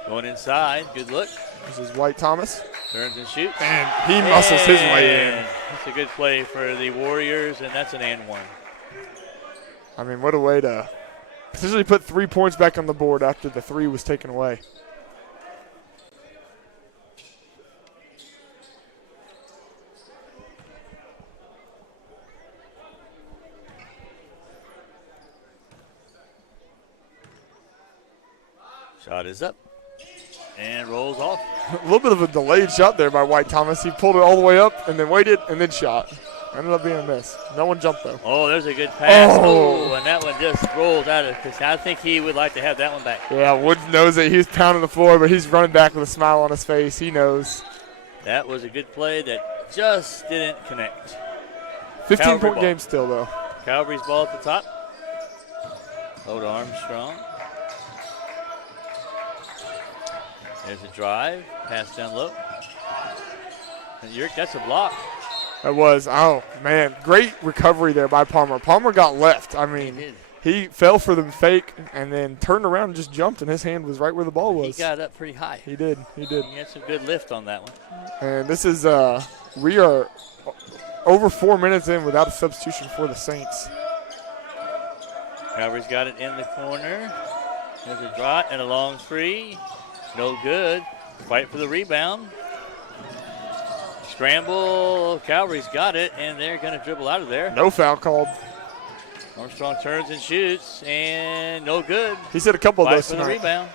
Going inside, good look. This is White Thomas. Turns and shoots. And he muscles his way in. That's a good play for the Warriors, and that's an and 1. I mean, what a way to potentially put 3 points back on the board after the 3 was taken away. Shot is up and rolls off. A little bit of a delayed shot there by White Thomas. He pulled it all the way up and then waited and then shot. Ended up being a miss. No one jumped, though. Oh, there's a good pass. Oh, and that one just rolled out of it. I think he would like to have that one back. Yeah, Woods knows it. He's pounding the floor, but he's running back with a smile on his face. He knows. That was a good play that just didn't connect. 15-point game still, though. Calvary's ball at the top. Hold Armstrong. There's a drive. Pass down low. And that's a block. That was, oh, man, great recovery there by Palmer. Palmer got left. I mean, he fell for the fake and then turned around and just jumped, and his hand was right where the ball was. He got up pretty high. He did. He had some good lift on that one. And this is, we are over 4 minutes in without a substitution for the Saints. Calvary's got it in the corner. There's a drop and a long 3. No good. Fight for the rebound. Scramble. Calvary's got it, and they're going to dribble out of there. No foul called. Armstrong turns and shoots, and no good. He's hit a couple of those tonight. Fight for the rebound.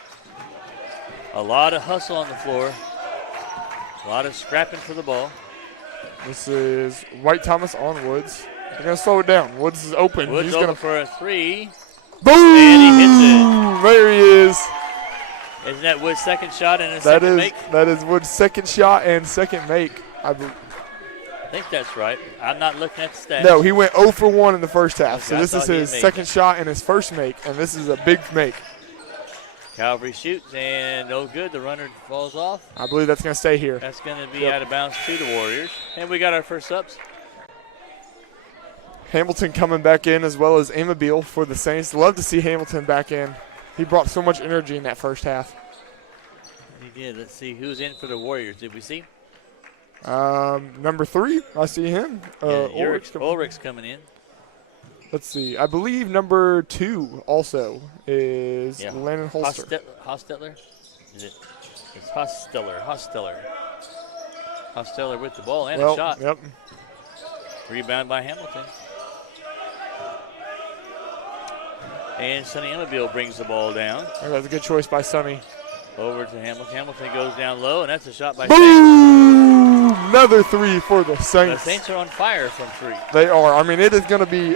A lot of hustle on the floor. A lot of scrapping for the ball. This is White Thomas on Woods. They're going to slow it down. Woods is open. Woods He's open for a 3. Boom! And he hits it. There he is. Isn't that Woods' second shot and his second make? That is Woods' second shot and second make. I think that's right. I'm not looking at the stats. No, he went 0 for 1 in the first half. Okay, so this is his second shot and his first make, and this is a big make. Calvary shoots, and no good. The runner falls off. I believe that's going to stay here. That's going to be out of bounds to the Warriors. And we got our first subs. Hamilton coming back in as well as MBB for the Saints. Love to see Hamilton back in. He brought so much energy in that first half. He did. Let's see who's in for the Warriors. Did we see? Number 3, I see him. Ulrich's coming in. Let's see. I believe number 2 also is Landon Holster. Hostetler? Is it? It's Hosteller. Hosteller with the ball and a shot. Yep. Rebound by Hamilton. And Sonny Emmabiel brings the ball down. That's a good choice by Sonny. Over to Hamilton. Hamilton goes down low, and that's a shot by Boom! Saints. Another 3 for the Saints. The Saints are on fire from 3. They are. I mean, it is going to be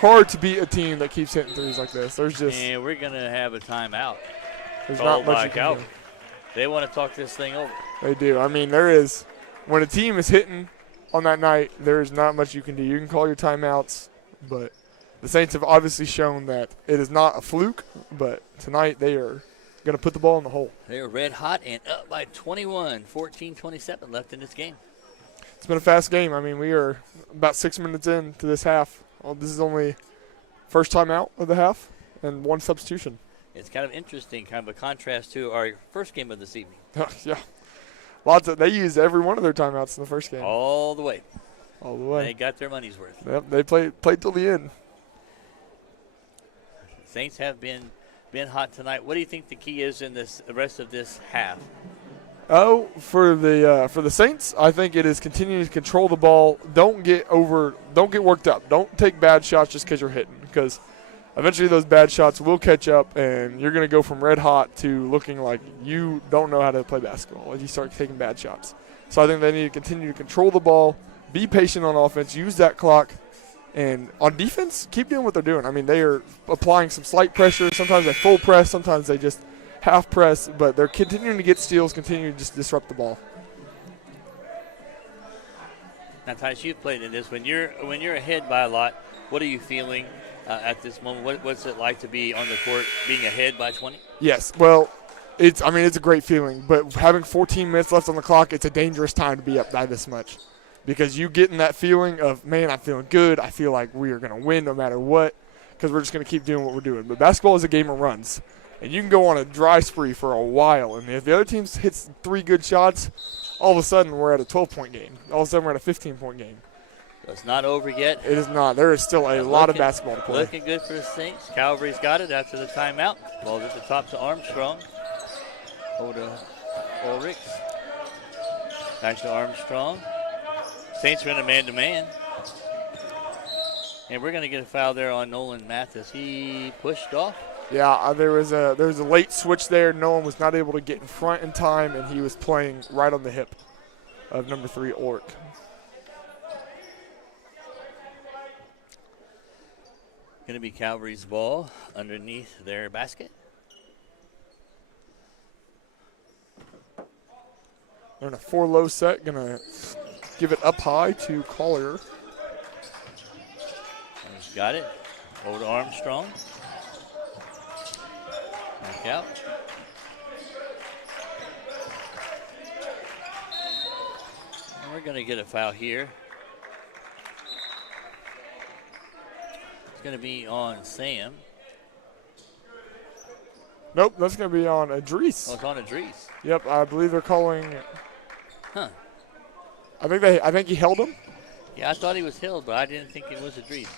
hard to beat a team that keeps hitting threes like this. And we're going to have a timeout. There's not much you can do. They want to talk this thing over. They do. I mean, there is. When a team is hitting on that night, there is not much you can do. You can call your timeouts, but the Saints have obviously shown that it is not a fluke, but tonight they are going to put the ball in the hole. They are red hot and up by 21, 14-27 left in this game. It's been a fast game. I mean, we are about 6 minutes into this half. Well, this is only first time out of the half and 1 substitution. It's kind of interesting, kind of a contrast to our first game of this evening. Yeah. They used every one of their timeouts in the first game. All the way. All the way. They got their money's worth. Yep, they played till the end. Saints have been hot tonight. What do you think the key is in the rest of this half? Oh, for the Saints, I think it is continuing to control the ball. Don't get worked up. Don't take bad shots just because you're hitting, because eventually those bad shots will catch up, and you're going to go from red hot to looking like you don't know how to play basketball if you start taking bad shots. So I think they need to continue to control the ball, be patient on offense, use that clock, and on defense, keep doing what they're doing. I mean, they are applying some slight pressure. Sometimes they full press, sometimes they just half press, but they're continuing to get steals, continuing to just disrupt the ball. Now, Tyus, you've played in this. When you're ahead by a lot, what are you feeling at this moment? What's it like to be on the court being ahead by 20? Yes, well, it's a great feeling, but having 14 minutes left on the clock, it's a dangerous time to be up by this much, because you get in that feeling of, man, I'm feeling good. I feel like we are going to win no matter what, because we're just going to keep doing what we're doing. But basketball is a game of runs, and you can go on a dry spree for a while, and if the other team hits 3 good shots, all of a sudden we're at a 12-point game. All of a sudden we're at a 15-point game. So it's not over yet. It is not. There is still a lot of basketball to play. Looking good for the Saints. Calvary's got it after the timeout. Ball's at the top to Armstrong. Over to Ulrich. Back to Armstrong. Saints are in a man-to-man. And we're going to get a foul there on Nolan Mathis. He pushed off. Yeah, there was a late switch there. Nolan was not able to get in front in time, and he was playing right on the hip of number 3, Ulrich. Going to be Calvary's ball underneath their basket. They're in a 4-low set. Going to give it up high to Collier. He's got it. Over to Armstrong. Back out. And we're going to get a foul here. It's going to be on Sam. Nope, that's going to be on Idris. Oh, it's on Idris. Yep, I believe they're calling. Huh. I think he held him. Yeah, I thought he was held, but I didn't think it was Idris.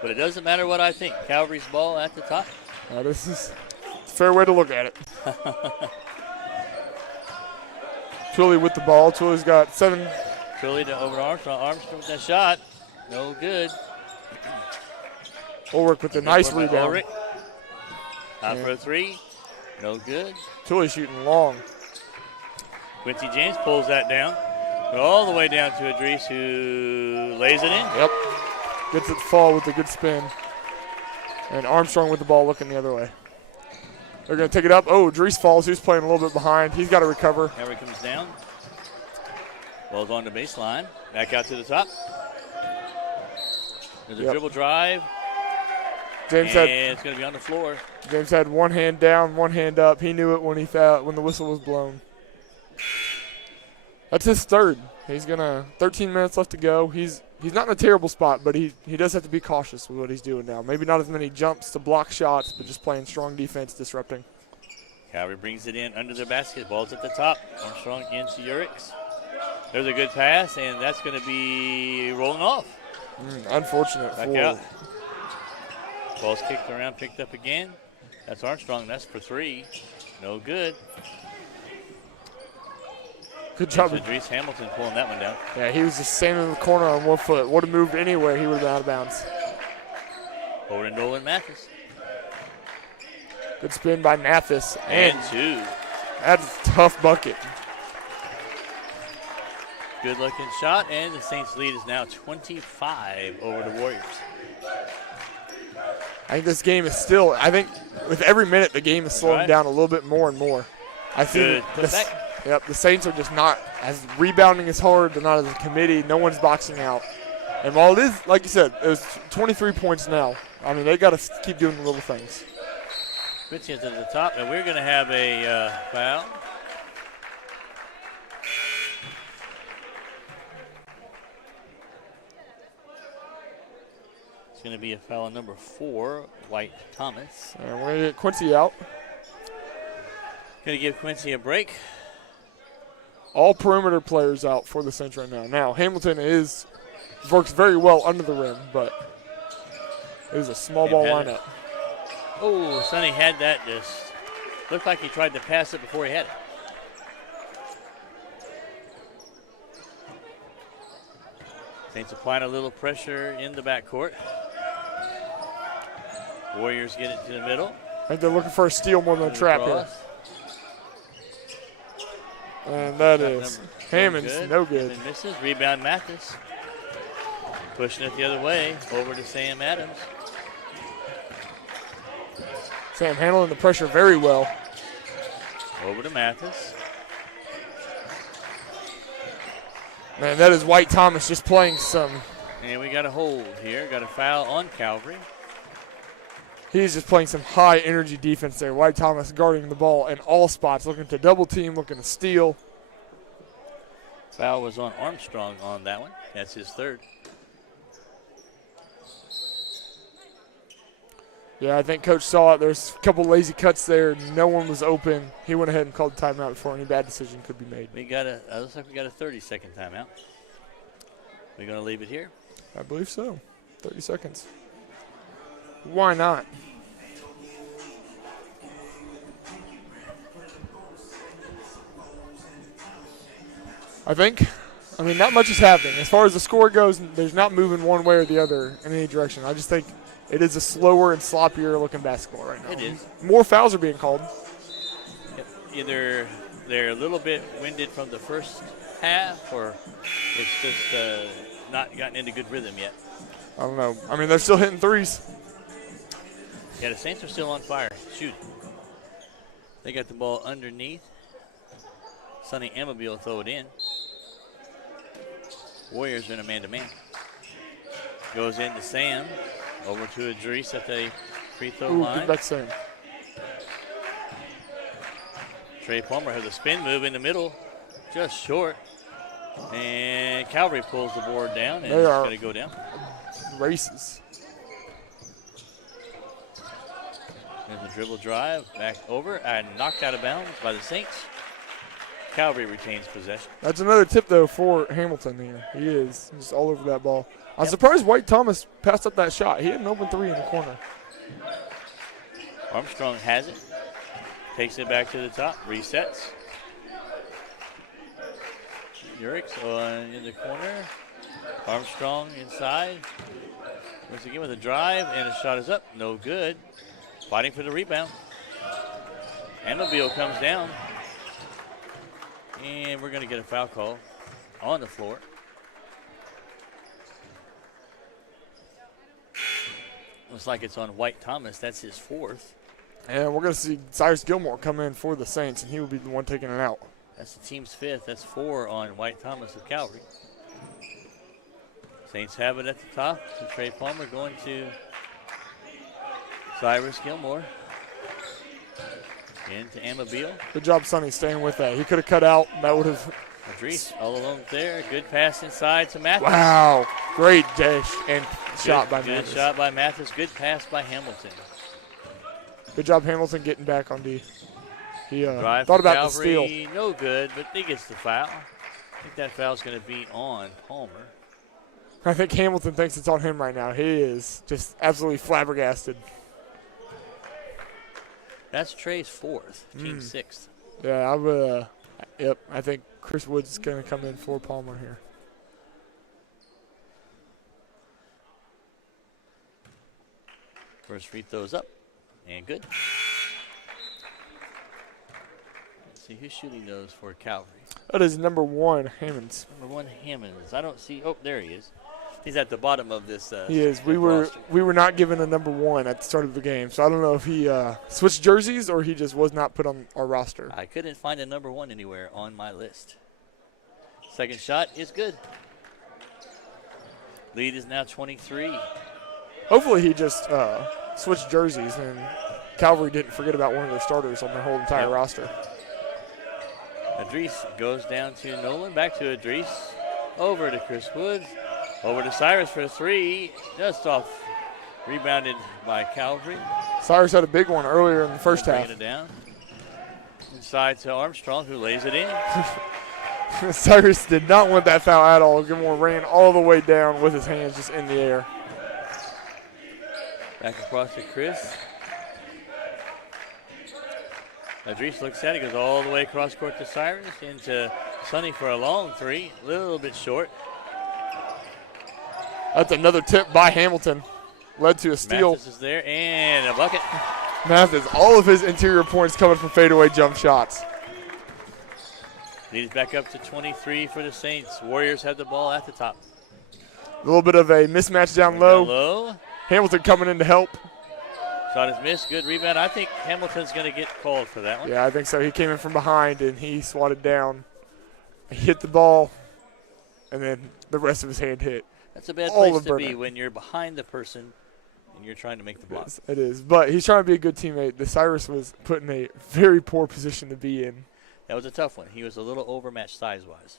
But it doesn't matter what I think. Calvary's ball at the top. This is a fair way to look at it. Twilly with the ball. Twilly's got 7. Twilly over to Armstrong. Armstrong with that shot. No good. Ulrich with a nice rebound. Ulrich. Out for a 3. No good. Twilly shooting long. Quincy James pulls that down. All the way down to Idris, who lays it in. Yep. Gets it to fall with a good spin. And Armstrong with the ball looking the other way. They're going to take it up. Oh, Idris falls. He's playing a little bit behind. He's got to recover. Calvary comes down. Ball's on the baseline. Back out to the top. There's a dribble drive. James it's going to be on the floor. James had one hand down, one hand up. He knew it when when the whistle was blown. That's his third. He's gonna 13 minutes left to go. He's not in a terrible spot, but he does have to be cautious with what he's doing now. Maybe not as many jumps to block shots, but just playing strong defense, disrupting. Calvary brings it in under the basket. Ball's at the top. Armstrong against Urix. There's a good pass, and that's going to be rolling off. Unfortunate. Back out. Ball's kicked around, picked up again. That's Armstrong. That's for three. No good. Good job. Idris Hamilton pulling that one down. Yeah, he was just standing in the corner on one foot. Would have moved anywhere, he would have been out of bounds. Over to Nolan Mathis. Good spin by Mathis. And two. That's a tough bucket. Good looking shot, and the Saints lead is now 25 over the Warriors. I think this game is still, with every minute the game is slowing down a little bit more and more. I think the Saints are just not as rebounding as hard. They're not as a committee. No one's boxing out. And while it is, like you said, it was 23 points now. I mean, they got to keep doing the little things. Good chance at the top, and we're going to have a foul. It's going to be a foul on number 4, White Thomas. And we're going to get Quincy out. Going to give Quincy a break. All perimeter players out for the Saints right now. Now, Hamilton works very well under the rim, but it was a small ball lineup. Oh, Sonny had that just. Looked like he tried to pass it before he had it. Saints applying a little pressure in the backcourt. Warriors get it to the middle. I think they're looking for a steal more than a trap here. And that is Hammond's no good. And misses. Rebound Mathis. Pushing it the other way over to Sam Adams. Sam handling the pressure very well. Over to Mathis. Man, that is White Thomas just playing some. And we got a hold here. Got a foul on Calvary. He's just playing some high energy defense there. White Thomas guarding the ball in all spots, looking to double team, looking to steal. Foul was on Armstrong on that one. That's his third. Yeah, I think Coach saw it. There's a couple lazy cuts there. No one was open. He went ahead and called the timeout before any bad decision could be made. Looks like we got a 30-second timeout. We're going to leave it here? I believe so. 30 seconds. Why not? I mean, not much is happening. As far as the score goes, there's not moving one way or the other in any direction. I just think it is a slower and sloppier looking basketball right now. It is. More fouls are being called. Yep. Either they're a little bit winded from the first half, or it's just not gotten into good rhythm yet. I don't know. I mean, they're still hitting threes. Yeah, the Saints are still on fire. Shoot. They got the ball underneath. Sonny MBB will throw it in. Warriors are in a man-to-man. Goes into Sam. Over to Idris at the free throw line. Good back Sam. Trey Palmer has a spin move in the middle. Just short. And Calvary pulls the board down, and it's going to go down. Races. There's a dribble drive back over and knocked out of bounds by the Saints. Calvary retains possession. That's another tip, though, for Hamilton here. He is just all over that ball. I'm surprised White Thomas passed up that shot. He had an open three in the corner. Armstrong has it. Takes it back to the top. Resets. Urix in the corner. Armstrong inside. Once again with a drive, and a shot is up. No good. Fighting for the rebound. Amabile comes down. And we're going to get a foul call on the floor. Looks like it's on White Thomas. That's his fourth. And we're going to see Cyrus Gilmore come in for the Saints, and he will be the one taking it out. That's the team's fifth. That's 4 on White Thomas of Calvary. Saints have it at the top. So Trey Palmer going to Cyrus Gilmore. Into Amabile. Good job, Sonny, staying with that. He could have cut out. That would have. Idris all alone there. Good pass inside to Mathis. Wow. Great dash and shot by Good Mathis. shot by Mathis. Good pass by Hamilton. Good job, Hamilton, getting back on D. He Drive thought for about Calvary, the steal. no good, but he gets the foul. I think that foul's going to be on Palmer. I think Hamilton thinks it's on him right now. He is just absolutely flabbergasted. That's Trey's fourth, team sixth. Yeah, yep, I think Chris Woods is going to come in for Palmer here. First free throw's up and good. Let's see who's shooting those for Calvary. That is number 1, Hammonds. Number 1, Hammonds. I don't see. Oh, there he is. He's at the bottom of this. He is. We were not given a number 1 at the start of the game, so I don't know if he switched jerseys or he just was not put on our roster. I couldn't find a number 1 anywhere on my list. Second shot is good. Lead is now 23. Hopefully he just switched jerseys and Calvary didn't forget about one of their starters on their whole entire roster. Idris goes down to Nolan. Back to Idris. Over to Chris Woods. Over to Cyrus for 3. Just off. Rebounded by Calvary. Cyrus had a big one earlier in the first half. Bringing it down. Inside to Armstrong, who lays it in. Cyrus did not want that foul at all. Gilmore ran all the way down with his hands just in the air. Back across to Chris. Idris looks at it, goes all the way across court to Cyrus, into Sonny for a long 3, a little bit short. That's another tip by Hamilton. Led to a steal. Mathis is there, and a bucket. Mathis, all of his interior points coming from fadeaway jump shots. Leads back up to 23 for the Saints. Warriors have the ball at the top. A little bit of a mismatch down low. Low. Hamilton coming in to help. Shot is missed. Good rebound. I think Hamilton's going to get called for that one. Yeah, I think so. He came in from behind, and he swatted down. He hit the ball, and then the rest of his hand hit. That's a bad place to be when you're behind the person and you're trying to make the block. It is. But he's trying to be a good teammate. The Cyrus was put in a very poor position to be in. That was a tough one. He was a little overmatched size-wise.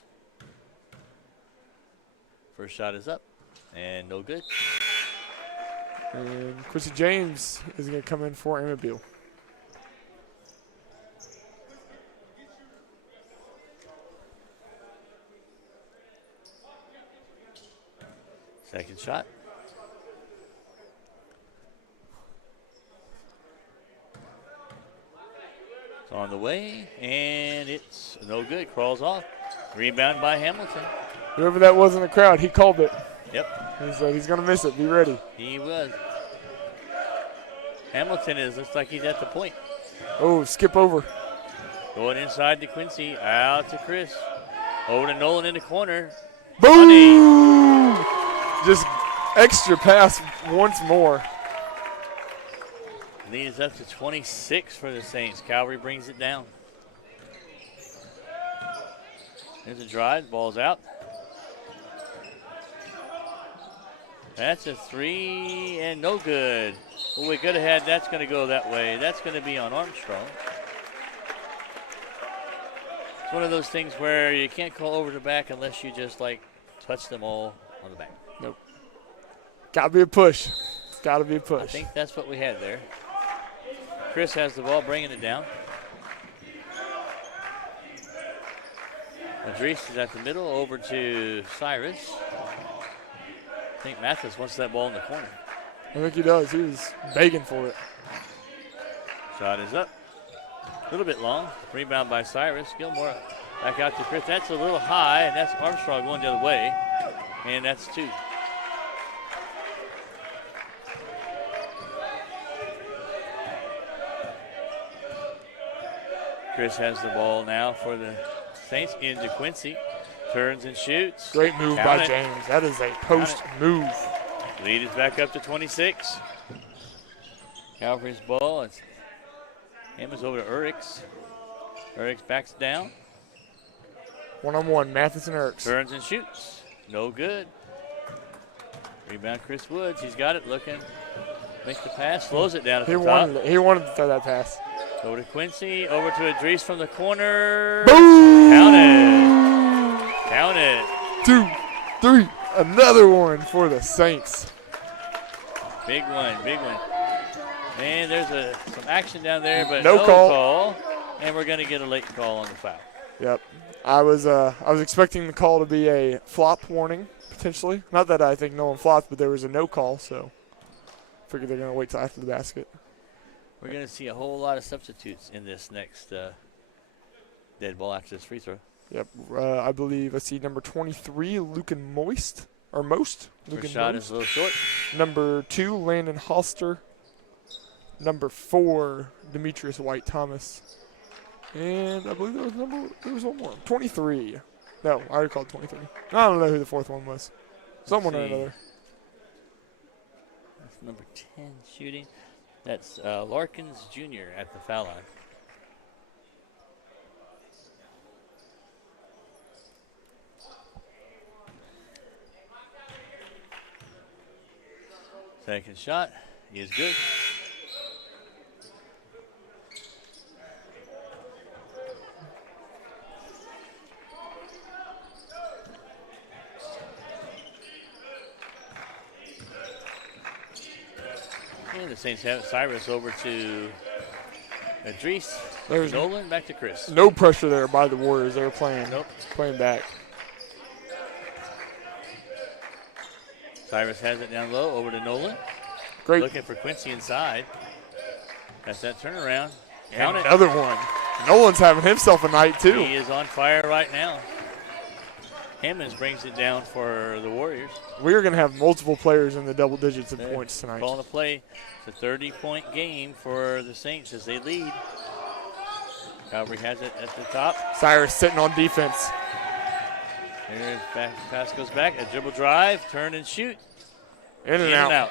First shot is up, and no good. And Quincy James is going to come in for Amabile. Second shot. It's on the way, and it's no good. Crawls off. Rebound by Hamilton. Whoever that was in the crowd, he called it. Yep. He said he's going to miss it. Be ready. He was. Hamilton looks like he's at the point. Oh, skip over. Going inside to Quincy. Out to Chris. Over to Nolan in the corner. Boom! Just extra pass once more. Lead is up to 26 for the Saints. Calvary brings it down. There's a drive. Ball's out. That's a 3 and no good. Well, we could have had that's going to go that way. That's going to be on Armstrong. It's one of those things where you can't call over the back unless you just like touch them all on the back. Nope. Got to be a push. It's got to be a push. I think that's what we had there. Chris has the ball, bringing it down. Idris is at the middle, over to Cyrus. I think Mathis wants that ball in the corner. I think he does. He was begging for it. Shot is up. A little bit long. Rebound by Cyrus. Gilmore back out to Chris. That's a little high, and that's Armstrong going the other way. And that's 2. Chris has the ball now for the Saints into Quincy. Turns and shoots. Great move by James. That is a post move. Lead is back up to 26. Calvary's ball. It's Hammond's over to Urix. Urix backs down. One-on-one, Mathis and Urix. Turns and shoots. No good. Rebound Chris Woods. He's got it looking. Makes the pass, slows it down at He the wanted top. he wanted to throw that pass. Over to Quincy, over to Idris from the corner. Boom! Count it. Count it. 2, 3. Another one for the Saints. Big one, big one. And there's some action down there, but No no call. call. And we're going to get a late call on the foul. Yep. I was expecting the call to be a flop warning, potentially. Not that I think no one flopped, but there was a no call, so figured they're going to wait till after the basket. We're going to see a whole lot of substitutes in this next dead ball after this free throw. Yep. I believe I see number 23, Lucan Most. Lucan Shot Most. is a little short. Number 2, Landon Hoster. Number 4, Demetrius White Thomas. And I believe there was one more. 23. No, I already called 23. I don't know who the fourth one was. Someone or another. That's number 10 shooting. That's Larkins Jr. at the foul line. Second shot is good. And the Saints have Cyrus over to Idris. There's Nolan back to Chris. no pressure there by the Warriors. They were playing back. Cyrus has it down low, over to Nolan. Great. Looking for Quincy inside. That's that turnaround. Count it. Another one. Nolan's having himself a night, too. He is on fire right now. Hammonds brings it down for the Warriors. We are going to have multiple players in the double digits of They're points tonight. Calling the play. It's a 30-point game for the Saints as they lead. Calvary has it at the top. Cyrus sitting on defense. There's back, pass goes back. A dribble drive, turn and shoot. In and out.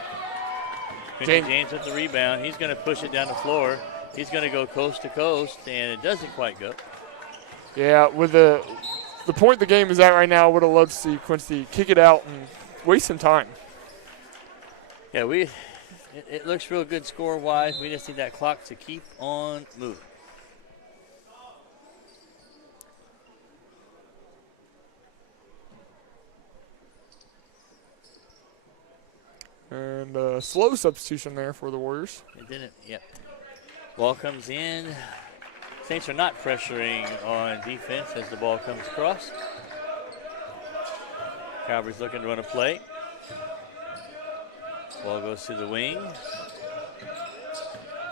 James with the rebound. He's going to push it down the floor. He's going to go coast to coast, and it doesn't quite go. Yeah, with the point the game is at right now, I would have loved to see Quincy kick it out and waste some time. Yeah, it looks real good score-wise. We just need that clock to keep on moving. And a slow substitution there for the Warriors. It didn't, yep. Ball comes in. Saints are not pressuring on defense as the ball comes across. Calvary's looking to run a play. Ball goes to the wing.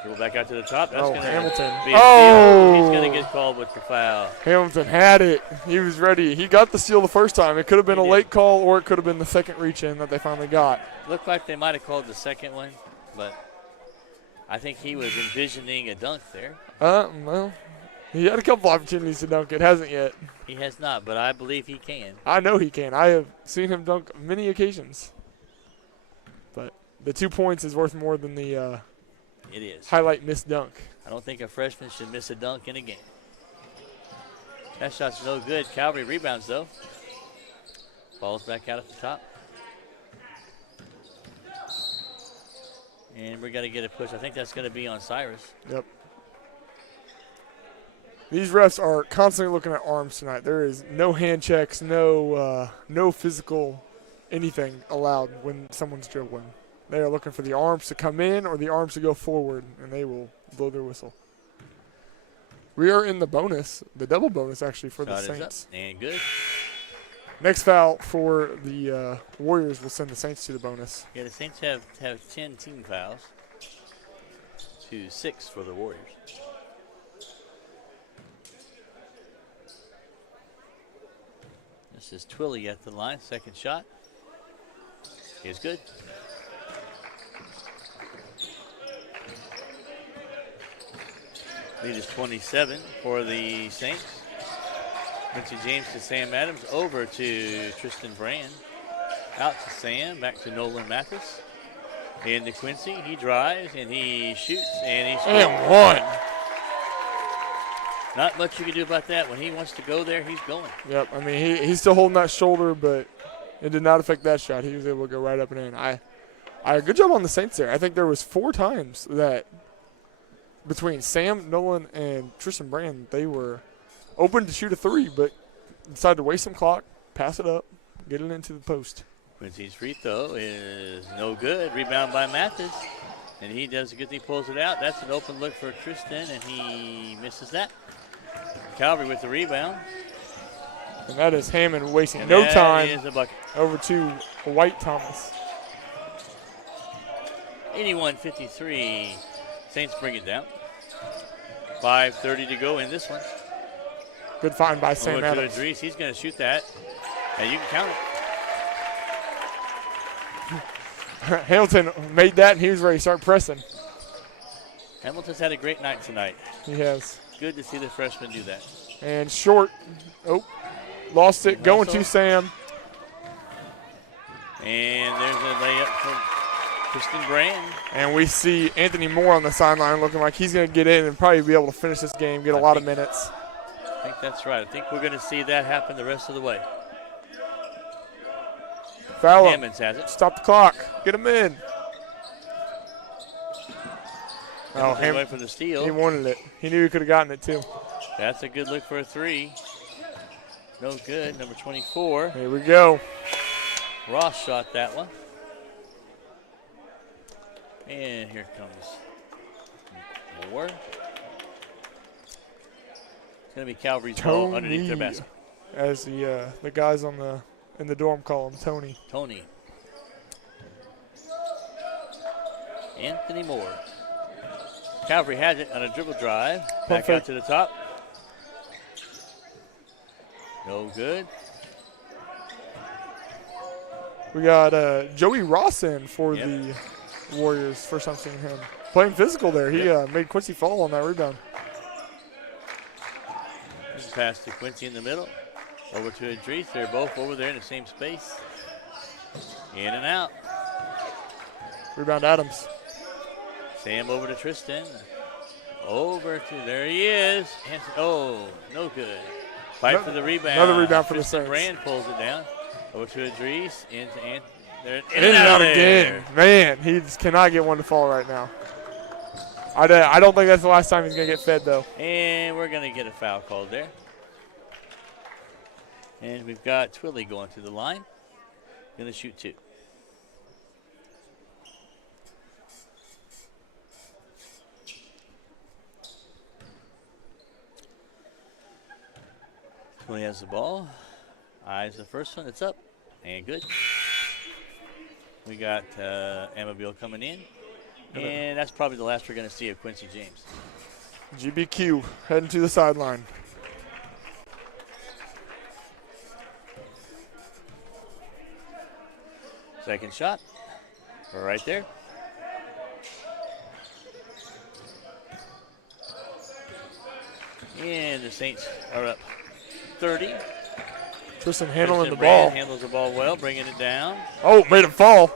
Dribble back out to the top. That's going to Hamilton. be a steal. He's going to get called with the foul. Hamilton had it. He was ready. He got the steal the first time. It could have been a late call, or it could have been the second reach-in that they finally got. Looked like they might have called the second one, but I think he was envisioning a dunk there. Well, he had a couple opportunities to dunk. It hasn't yet. He has not, but I believe he can. I know he can. I have seen him dunk many occasions. But the 2 points is worth more than the It is. highlight missed dunk. I don't think a freshman should miss a dunk in a game. That shot's no good. Calvary rebounds, though. Ball's back out at the top. And we got to get a push. I think that's going to be on Cyrus. Yep. These refs are constantly looking at arms tonight. There is no hand checks, no physical anything allowed when someone's dribbling. They are looking for the arms to come in or the arms to go forward, and they will blow their whistle. We are in the bonus, the double bonus actually for the Saints. And good. Next foul for the Warriors will send the Saints to the bonus. Yeah, the Saints have 10 team fouls to 6 for the Warriors. This is Twilly at the line. Second shot is good. Lead is 27 for the Saints. Quincy James to Sam Adams, over to Tristan Brand. Out to Sam, back to Nolan Mathis. Into Quincy, he drives and he shoots and he scores. And one. Not much you can do about that. When he wants to go there, he's going. Yep, I mean, he's still holding that shoulder, but it did not affect that shot. He was able to go right up and in. Good job on the Saints there. I think there was 4 times that between Sam, Nolan, and Tristan Brand, they were open to shoot a 3, but decided to waste some clock, pass it up, get it into the post. Quincy's free throw is no good. Rebound by Mathis. And he does a good thing, pulls it out. That's an open look for Tristan, and he misses that. Calvary with the rebound. And that is Hammond wasting no time is a bucket. over to White Thomas. 81-53. Saints bring it down. 5:30 to go in this one. Good find by Sam Over Adams. to Idris. He's going to shoot that. And you can count it. Hamilton made that, and he was ready to start pressing. Hamilton's had a great night tonight. He has. Good to see the freshman do that. And short. Oh, lost it. Going to Sam. And there's a layup from Tristan Brand. And we see Anthony Moore on the sideline looking like he's going to get in and probably be able to finish this game, get a lot of minutes. I think that's right. I think we're going to see that happen the rest of the way. Foul. Hammonds has it. Stop the clock. Get him in. Oh, Hammonds for the steal. He wanted it. He knew he could have gotten it too. That's a good look for a 3. No good. Number 24. Here we go. Ross shot that one. And here comes Moore. It's going to be Calvary's ball underneath their basket. As the guys in the dorm call him, Tony. Tony. Anthony Moore. Calvary has it on a dribble drive. Back out to the top. No good. We got Joey Ross in for the Warriors. First time seeing him. Playing physical there. He made Quincy fall on that rebound. This pass to Quincy in the middle. Over to Idris. They're both over there in the same space. In and out. Rebound Adams. Sam over to Tristan. Over to, there he is. Oh, no good. Fight for the rebound. Another rebound for Tristan the Saints. Brand pulls it down. Over to Idris. Into in and out again. Man, he just cannot get one to fall right now. I don't think that's the last time he's going to get fed, though. And we're going to get a foul called there. And we've got Twilly going to the line. Going to shoot 2. Twilly has the ball. Eyes the first one. It's up. And good. We got MBB coming in. And that's probably the last we're going to see of Quincy James. GBQ heading to the sideline. Second shot. Right there. And the Saints are up 30. Tristan handling the Brand ball. handles the ball well, bringing it down. Oh, made him fall.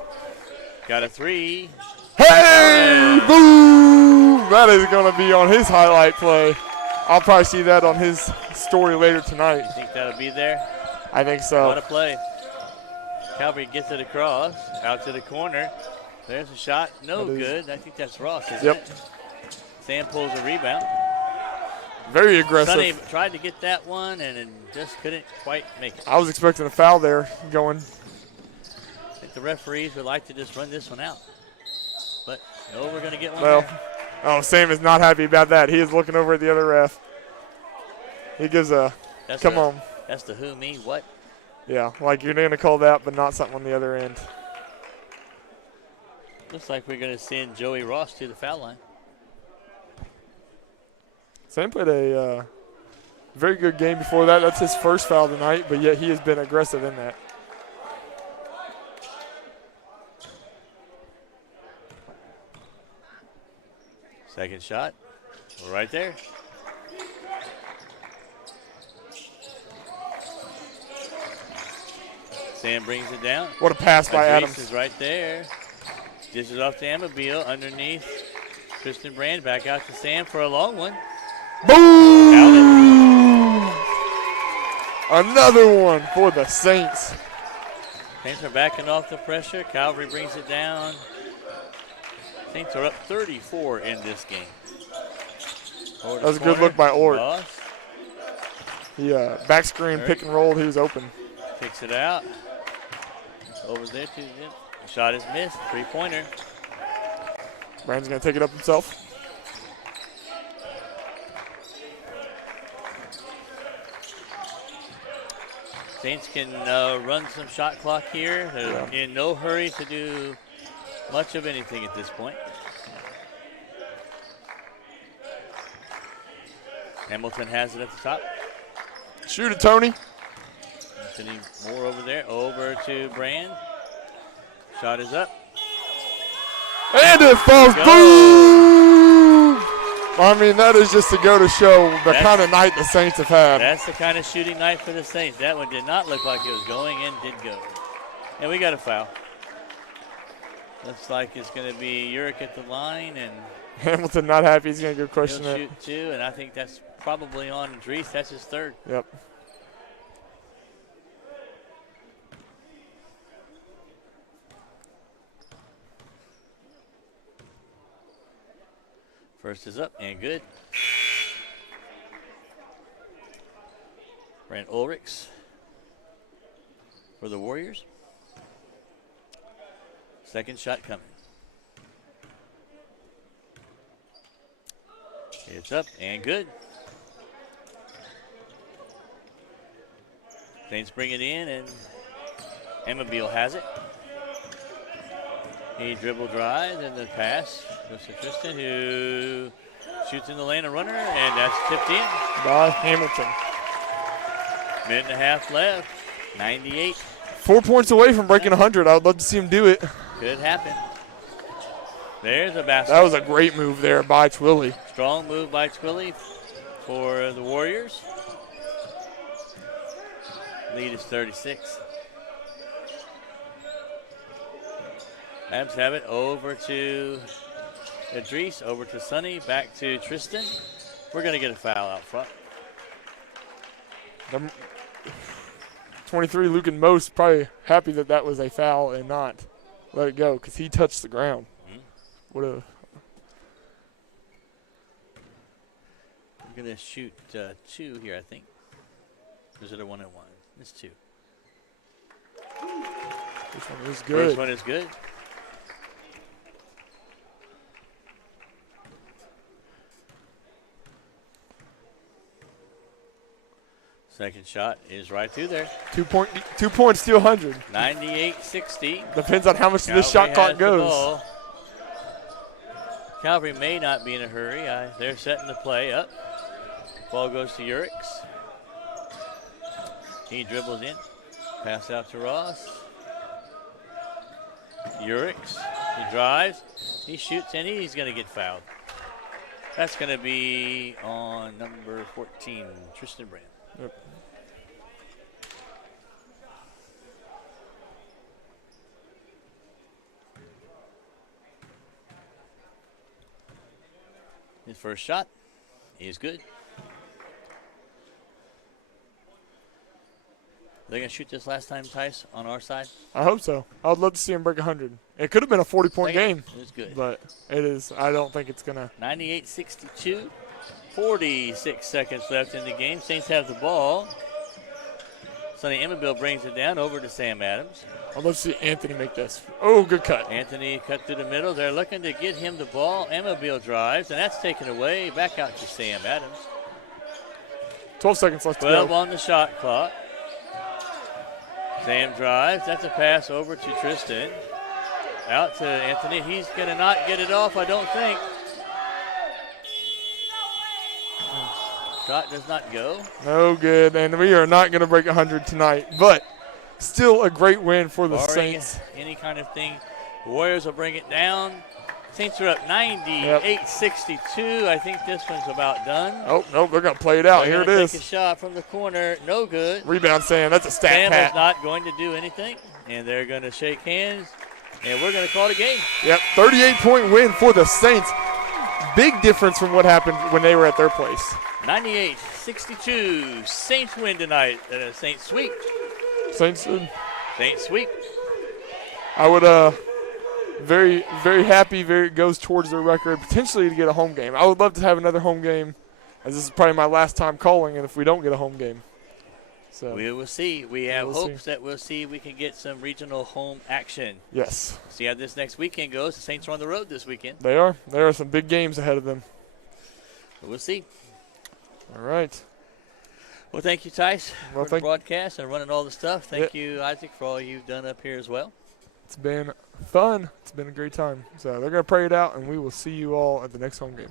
Got a 3. Hey, boom! That is going to be on his highlight play. I'll probably see that on his story later tonight. You think that'll be there? I think so. What a play. Calvary gets it across, out to the corner. There's a shot. No good. I think that's Ross, isn't it? Sam pulls a rebound. Very aggressive. Sonny tried to get that one and just couldn't quite make it. I was expecting a foul there going. I think the referees would like to just run this one out. But no, we're going to get one there. Oh, Sam is not happy about that. He is looking over at the other ref. He gives a, come on. That's the who, me, what? Yeah, like you're going to call that, but not something on the other end. Looks like we're going to send Joey Ross to the foul line. Sam played a very good game before that. That's his first foul tonight, but yet he has been aggressive in that. Second shot, right there. Sam brings it down. What a pass by Adams. Is right there. Dishes off to Amabile underneath. Tristan Brand back out to Sam for a long one. Boom! Another one for the Saints. Saints are backing off the pressure. Calvary brings it down. Saints are up 34 in this game. That was a good look by Ort. Ross. He back screen, pick and rolled. He was open. Kicks it out. Over there to him. Shot is missed. 3-pointer. Brandon's going to take it up himself. Saints can run some shot clock here. They're in no hurry to do much of anything at this point. Hamilton has it at the top. Shoot it, Tony. Anthony Moore over there. Over to Brand. Shot is up. And it falls. Boom! I mean, that is just to go to show the kind of night the Saints have had. That's the kind of shooting night for the Saints. That one did not look like it was going and did go. And we got a foul. Looks like it's going to be Urick at the line. And Hamilton not happy. He's going to go question he'll it. shoot two, and I think that's probably on Dries. That's his third. Yep. First is up and good. Brent Ulrichs for the Warriors. Second shot coming. It's up and good. Saints bring it in, and MBB has it. He dribble drives and the pass goes to Tristan, who shoots in the lane, a runner, and that's tipped in. By Hamilton. Minute and a half left. 98. 4 points away from breaking 100. I would love to see him do it. Could happen. There's a basket. That was a great move there by Twilly. Strong move by Twilly for the Warriors. Lead is 36. Abs have it over to Idris, over to Sonny, back to Tristan. We're going to get a foul out front. 23, Lucan Most, probably happy that that was a foul and not let it go because he touched the ground. What a. We're going to shoot two here, I think. Or is it a 1-on-1? It's two. This one is good. First one is good. Second shot is right through there. 2 points, steal 100. 98-60. Depends on how much this shot clock goes. Calvary may not be in a hurry. They're setting the play up. Ball goes to Urix. He dribbles in. Pass out to Ross. Urix. He drives. He shoots, and he's going to get fouled. That's going to be on number 14, Tristan Brand. Yep. His first shot is good. They're going to shoot this last time, Tice, on our side? I hope so. I would love to see him break 100. It could have been a 40-point game. It was good. But it is. I don't think it's going to. 98-62. 46 seconds left in the game. Saints have the ball. Sonny Emmabill brings it down over to Sam Adams. I'd love to see Anthony make this. Oh, good cut. Anthony cut through the middle. They're looking to get him the ball. Emmabill drives, and that's taken away. Back out to Sam Adams. 12 seconds left to 12 go. on the shot clock. Sam drives. That's a pass over to Tristan. Out to Anthony. He's going to not get it off, I don't think. Shot does not go. No good, and we are not going to break 100 tonight. But still a great win for the Saints. Any kind of thing. The Warriors will bring it down. Saints are up 98-62. I think this one's about done. Oh, no, they're going to play it out. Here it is. Take a shot from the corner. No good. Rebound, Sam. That's a stat Sam pat. is not going to do anything, and they're going to shake hands, and we're going to call it a game. Yep, 38-point win for the Saints. Big difference from what happened when they were at their place. 98-62. Saints win tonight. Saints sweep. Saints sweep. I would very, very happy. It goes towards their record, potentially to get a home game. I would love to have another home game, as this is probably my last time calling, and if we don't get a home game. So we will see. We have hopes that we'll see we can get some regional home action. Yes. See how this next weekend goes. The Saints are on the road this weekend. They are. There are some big games ahead of them. But we'll see. All right. Well, thank you, Tice, for the Thank broadcast and running all the stuff. Thank you, Isaac, for all you've done up here as well. It's been fun. It's been a great time. So they're going to pray it out, and we will see you all at the next home game.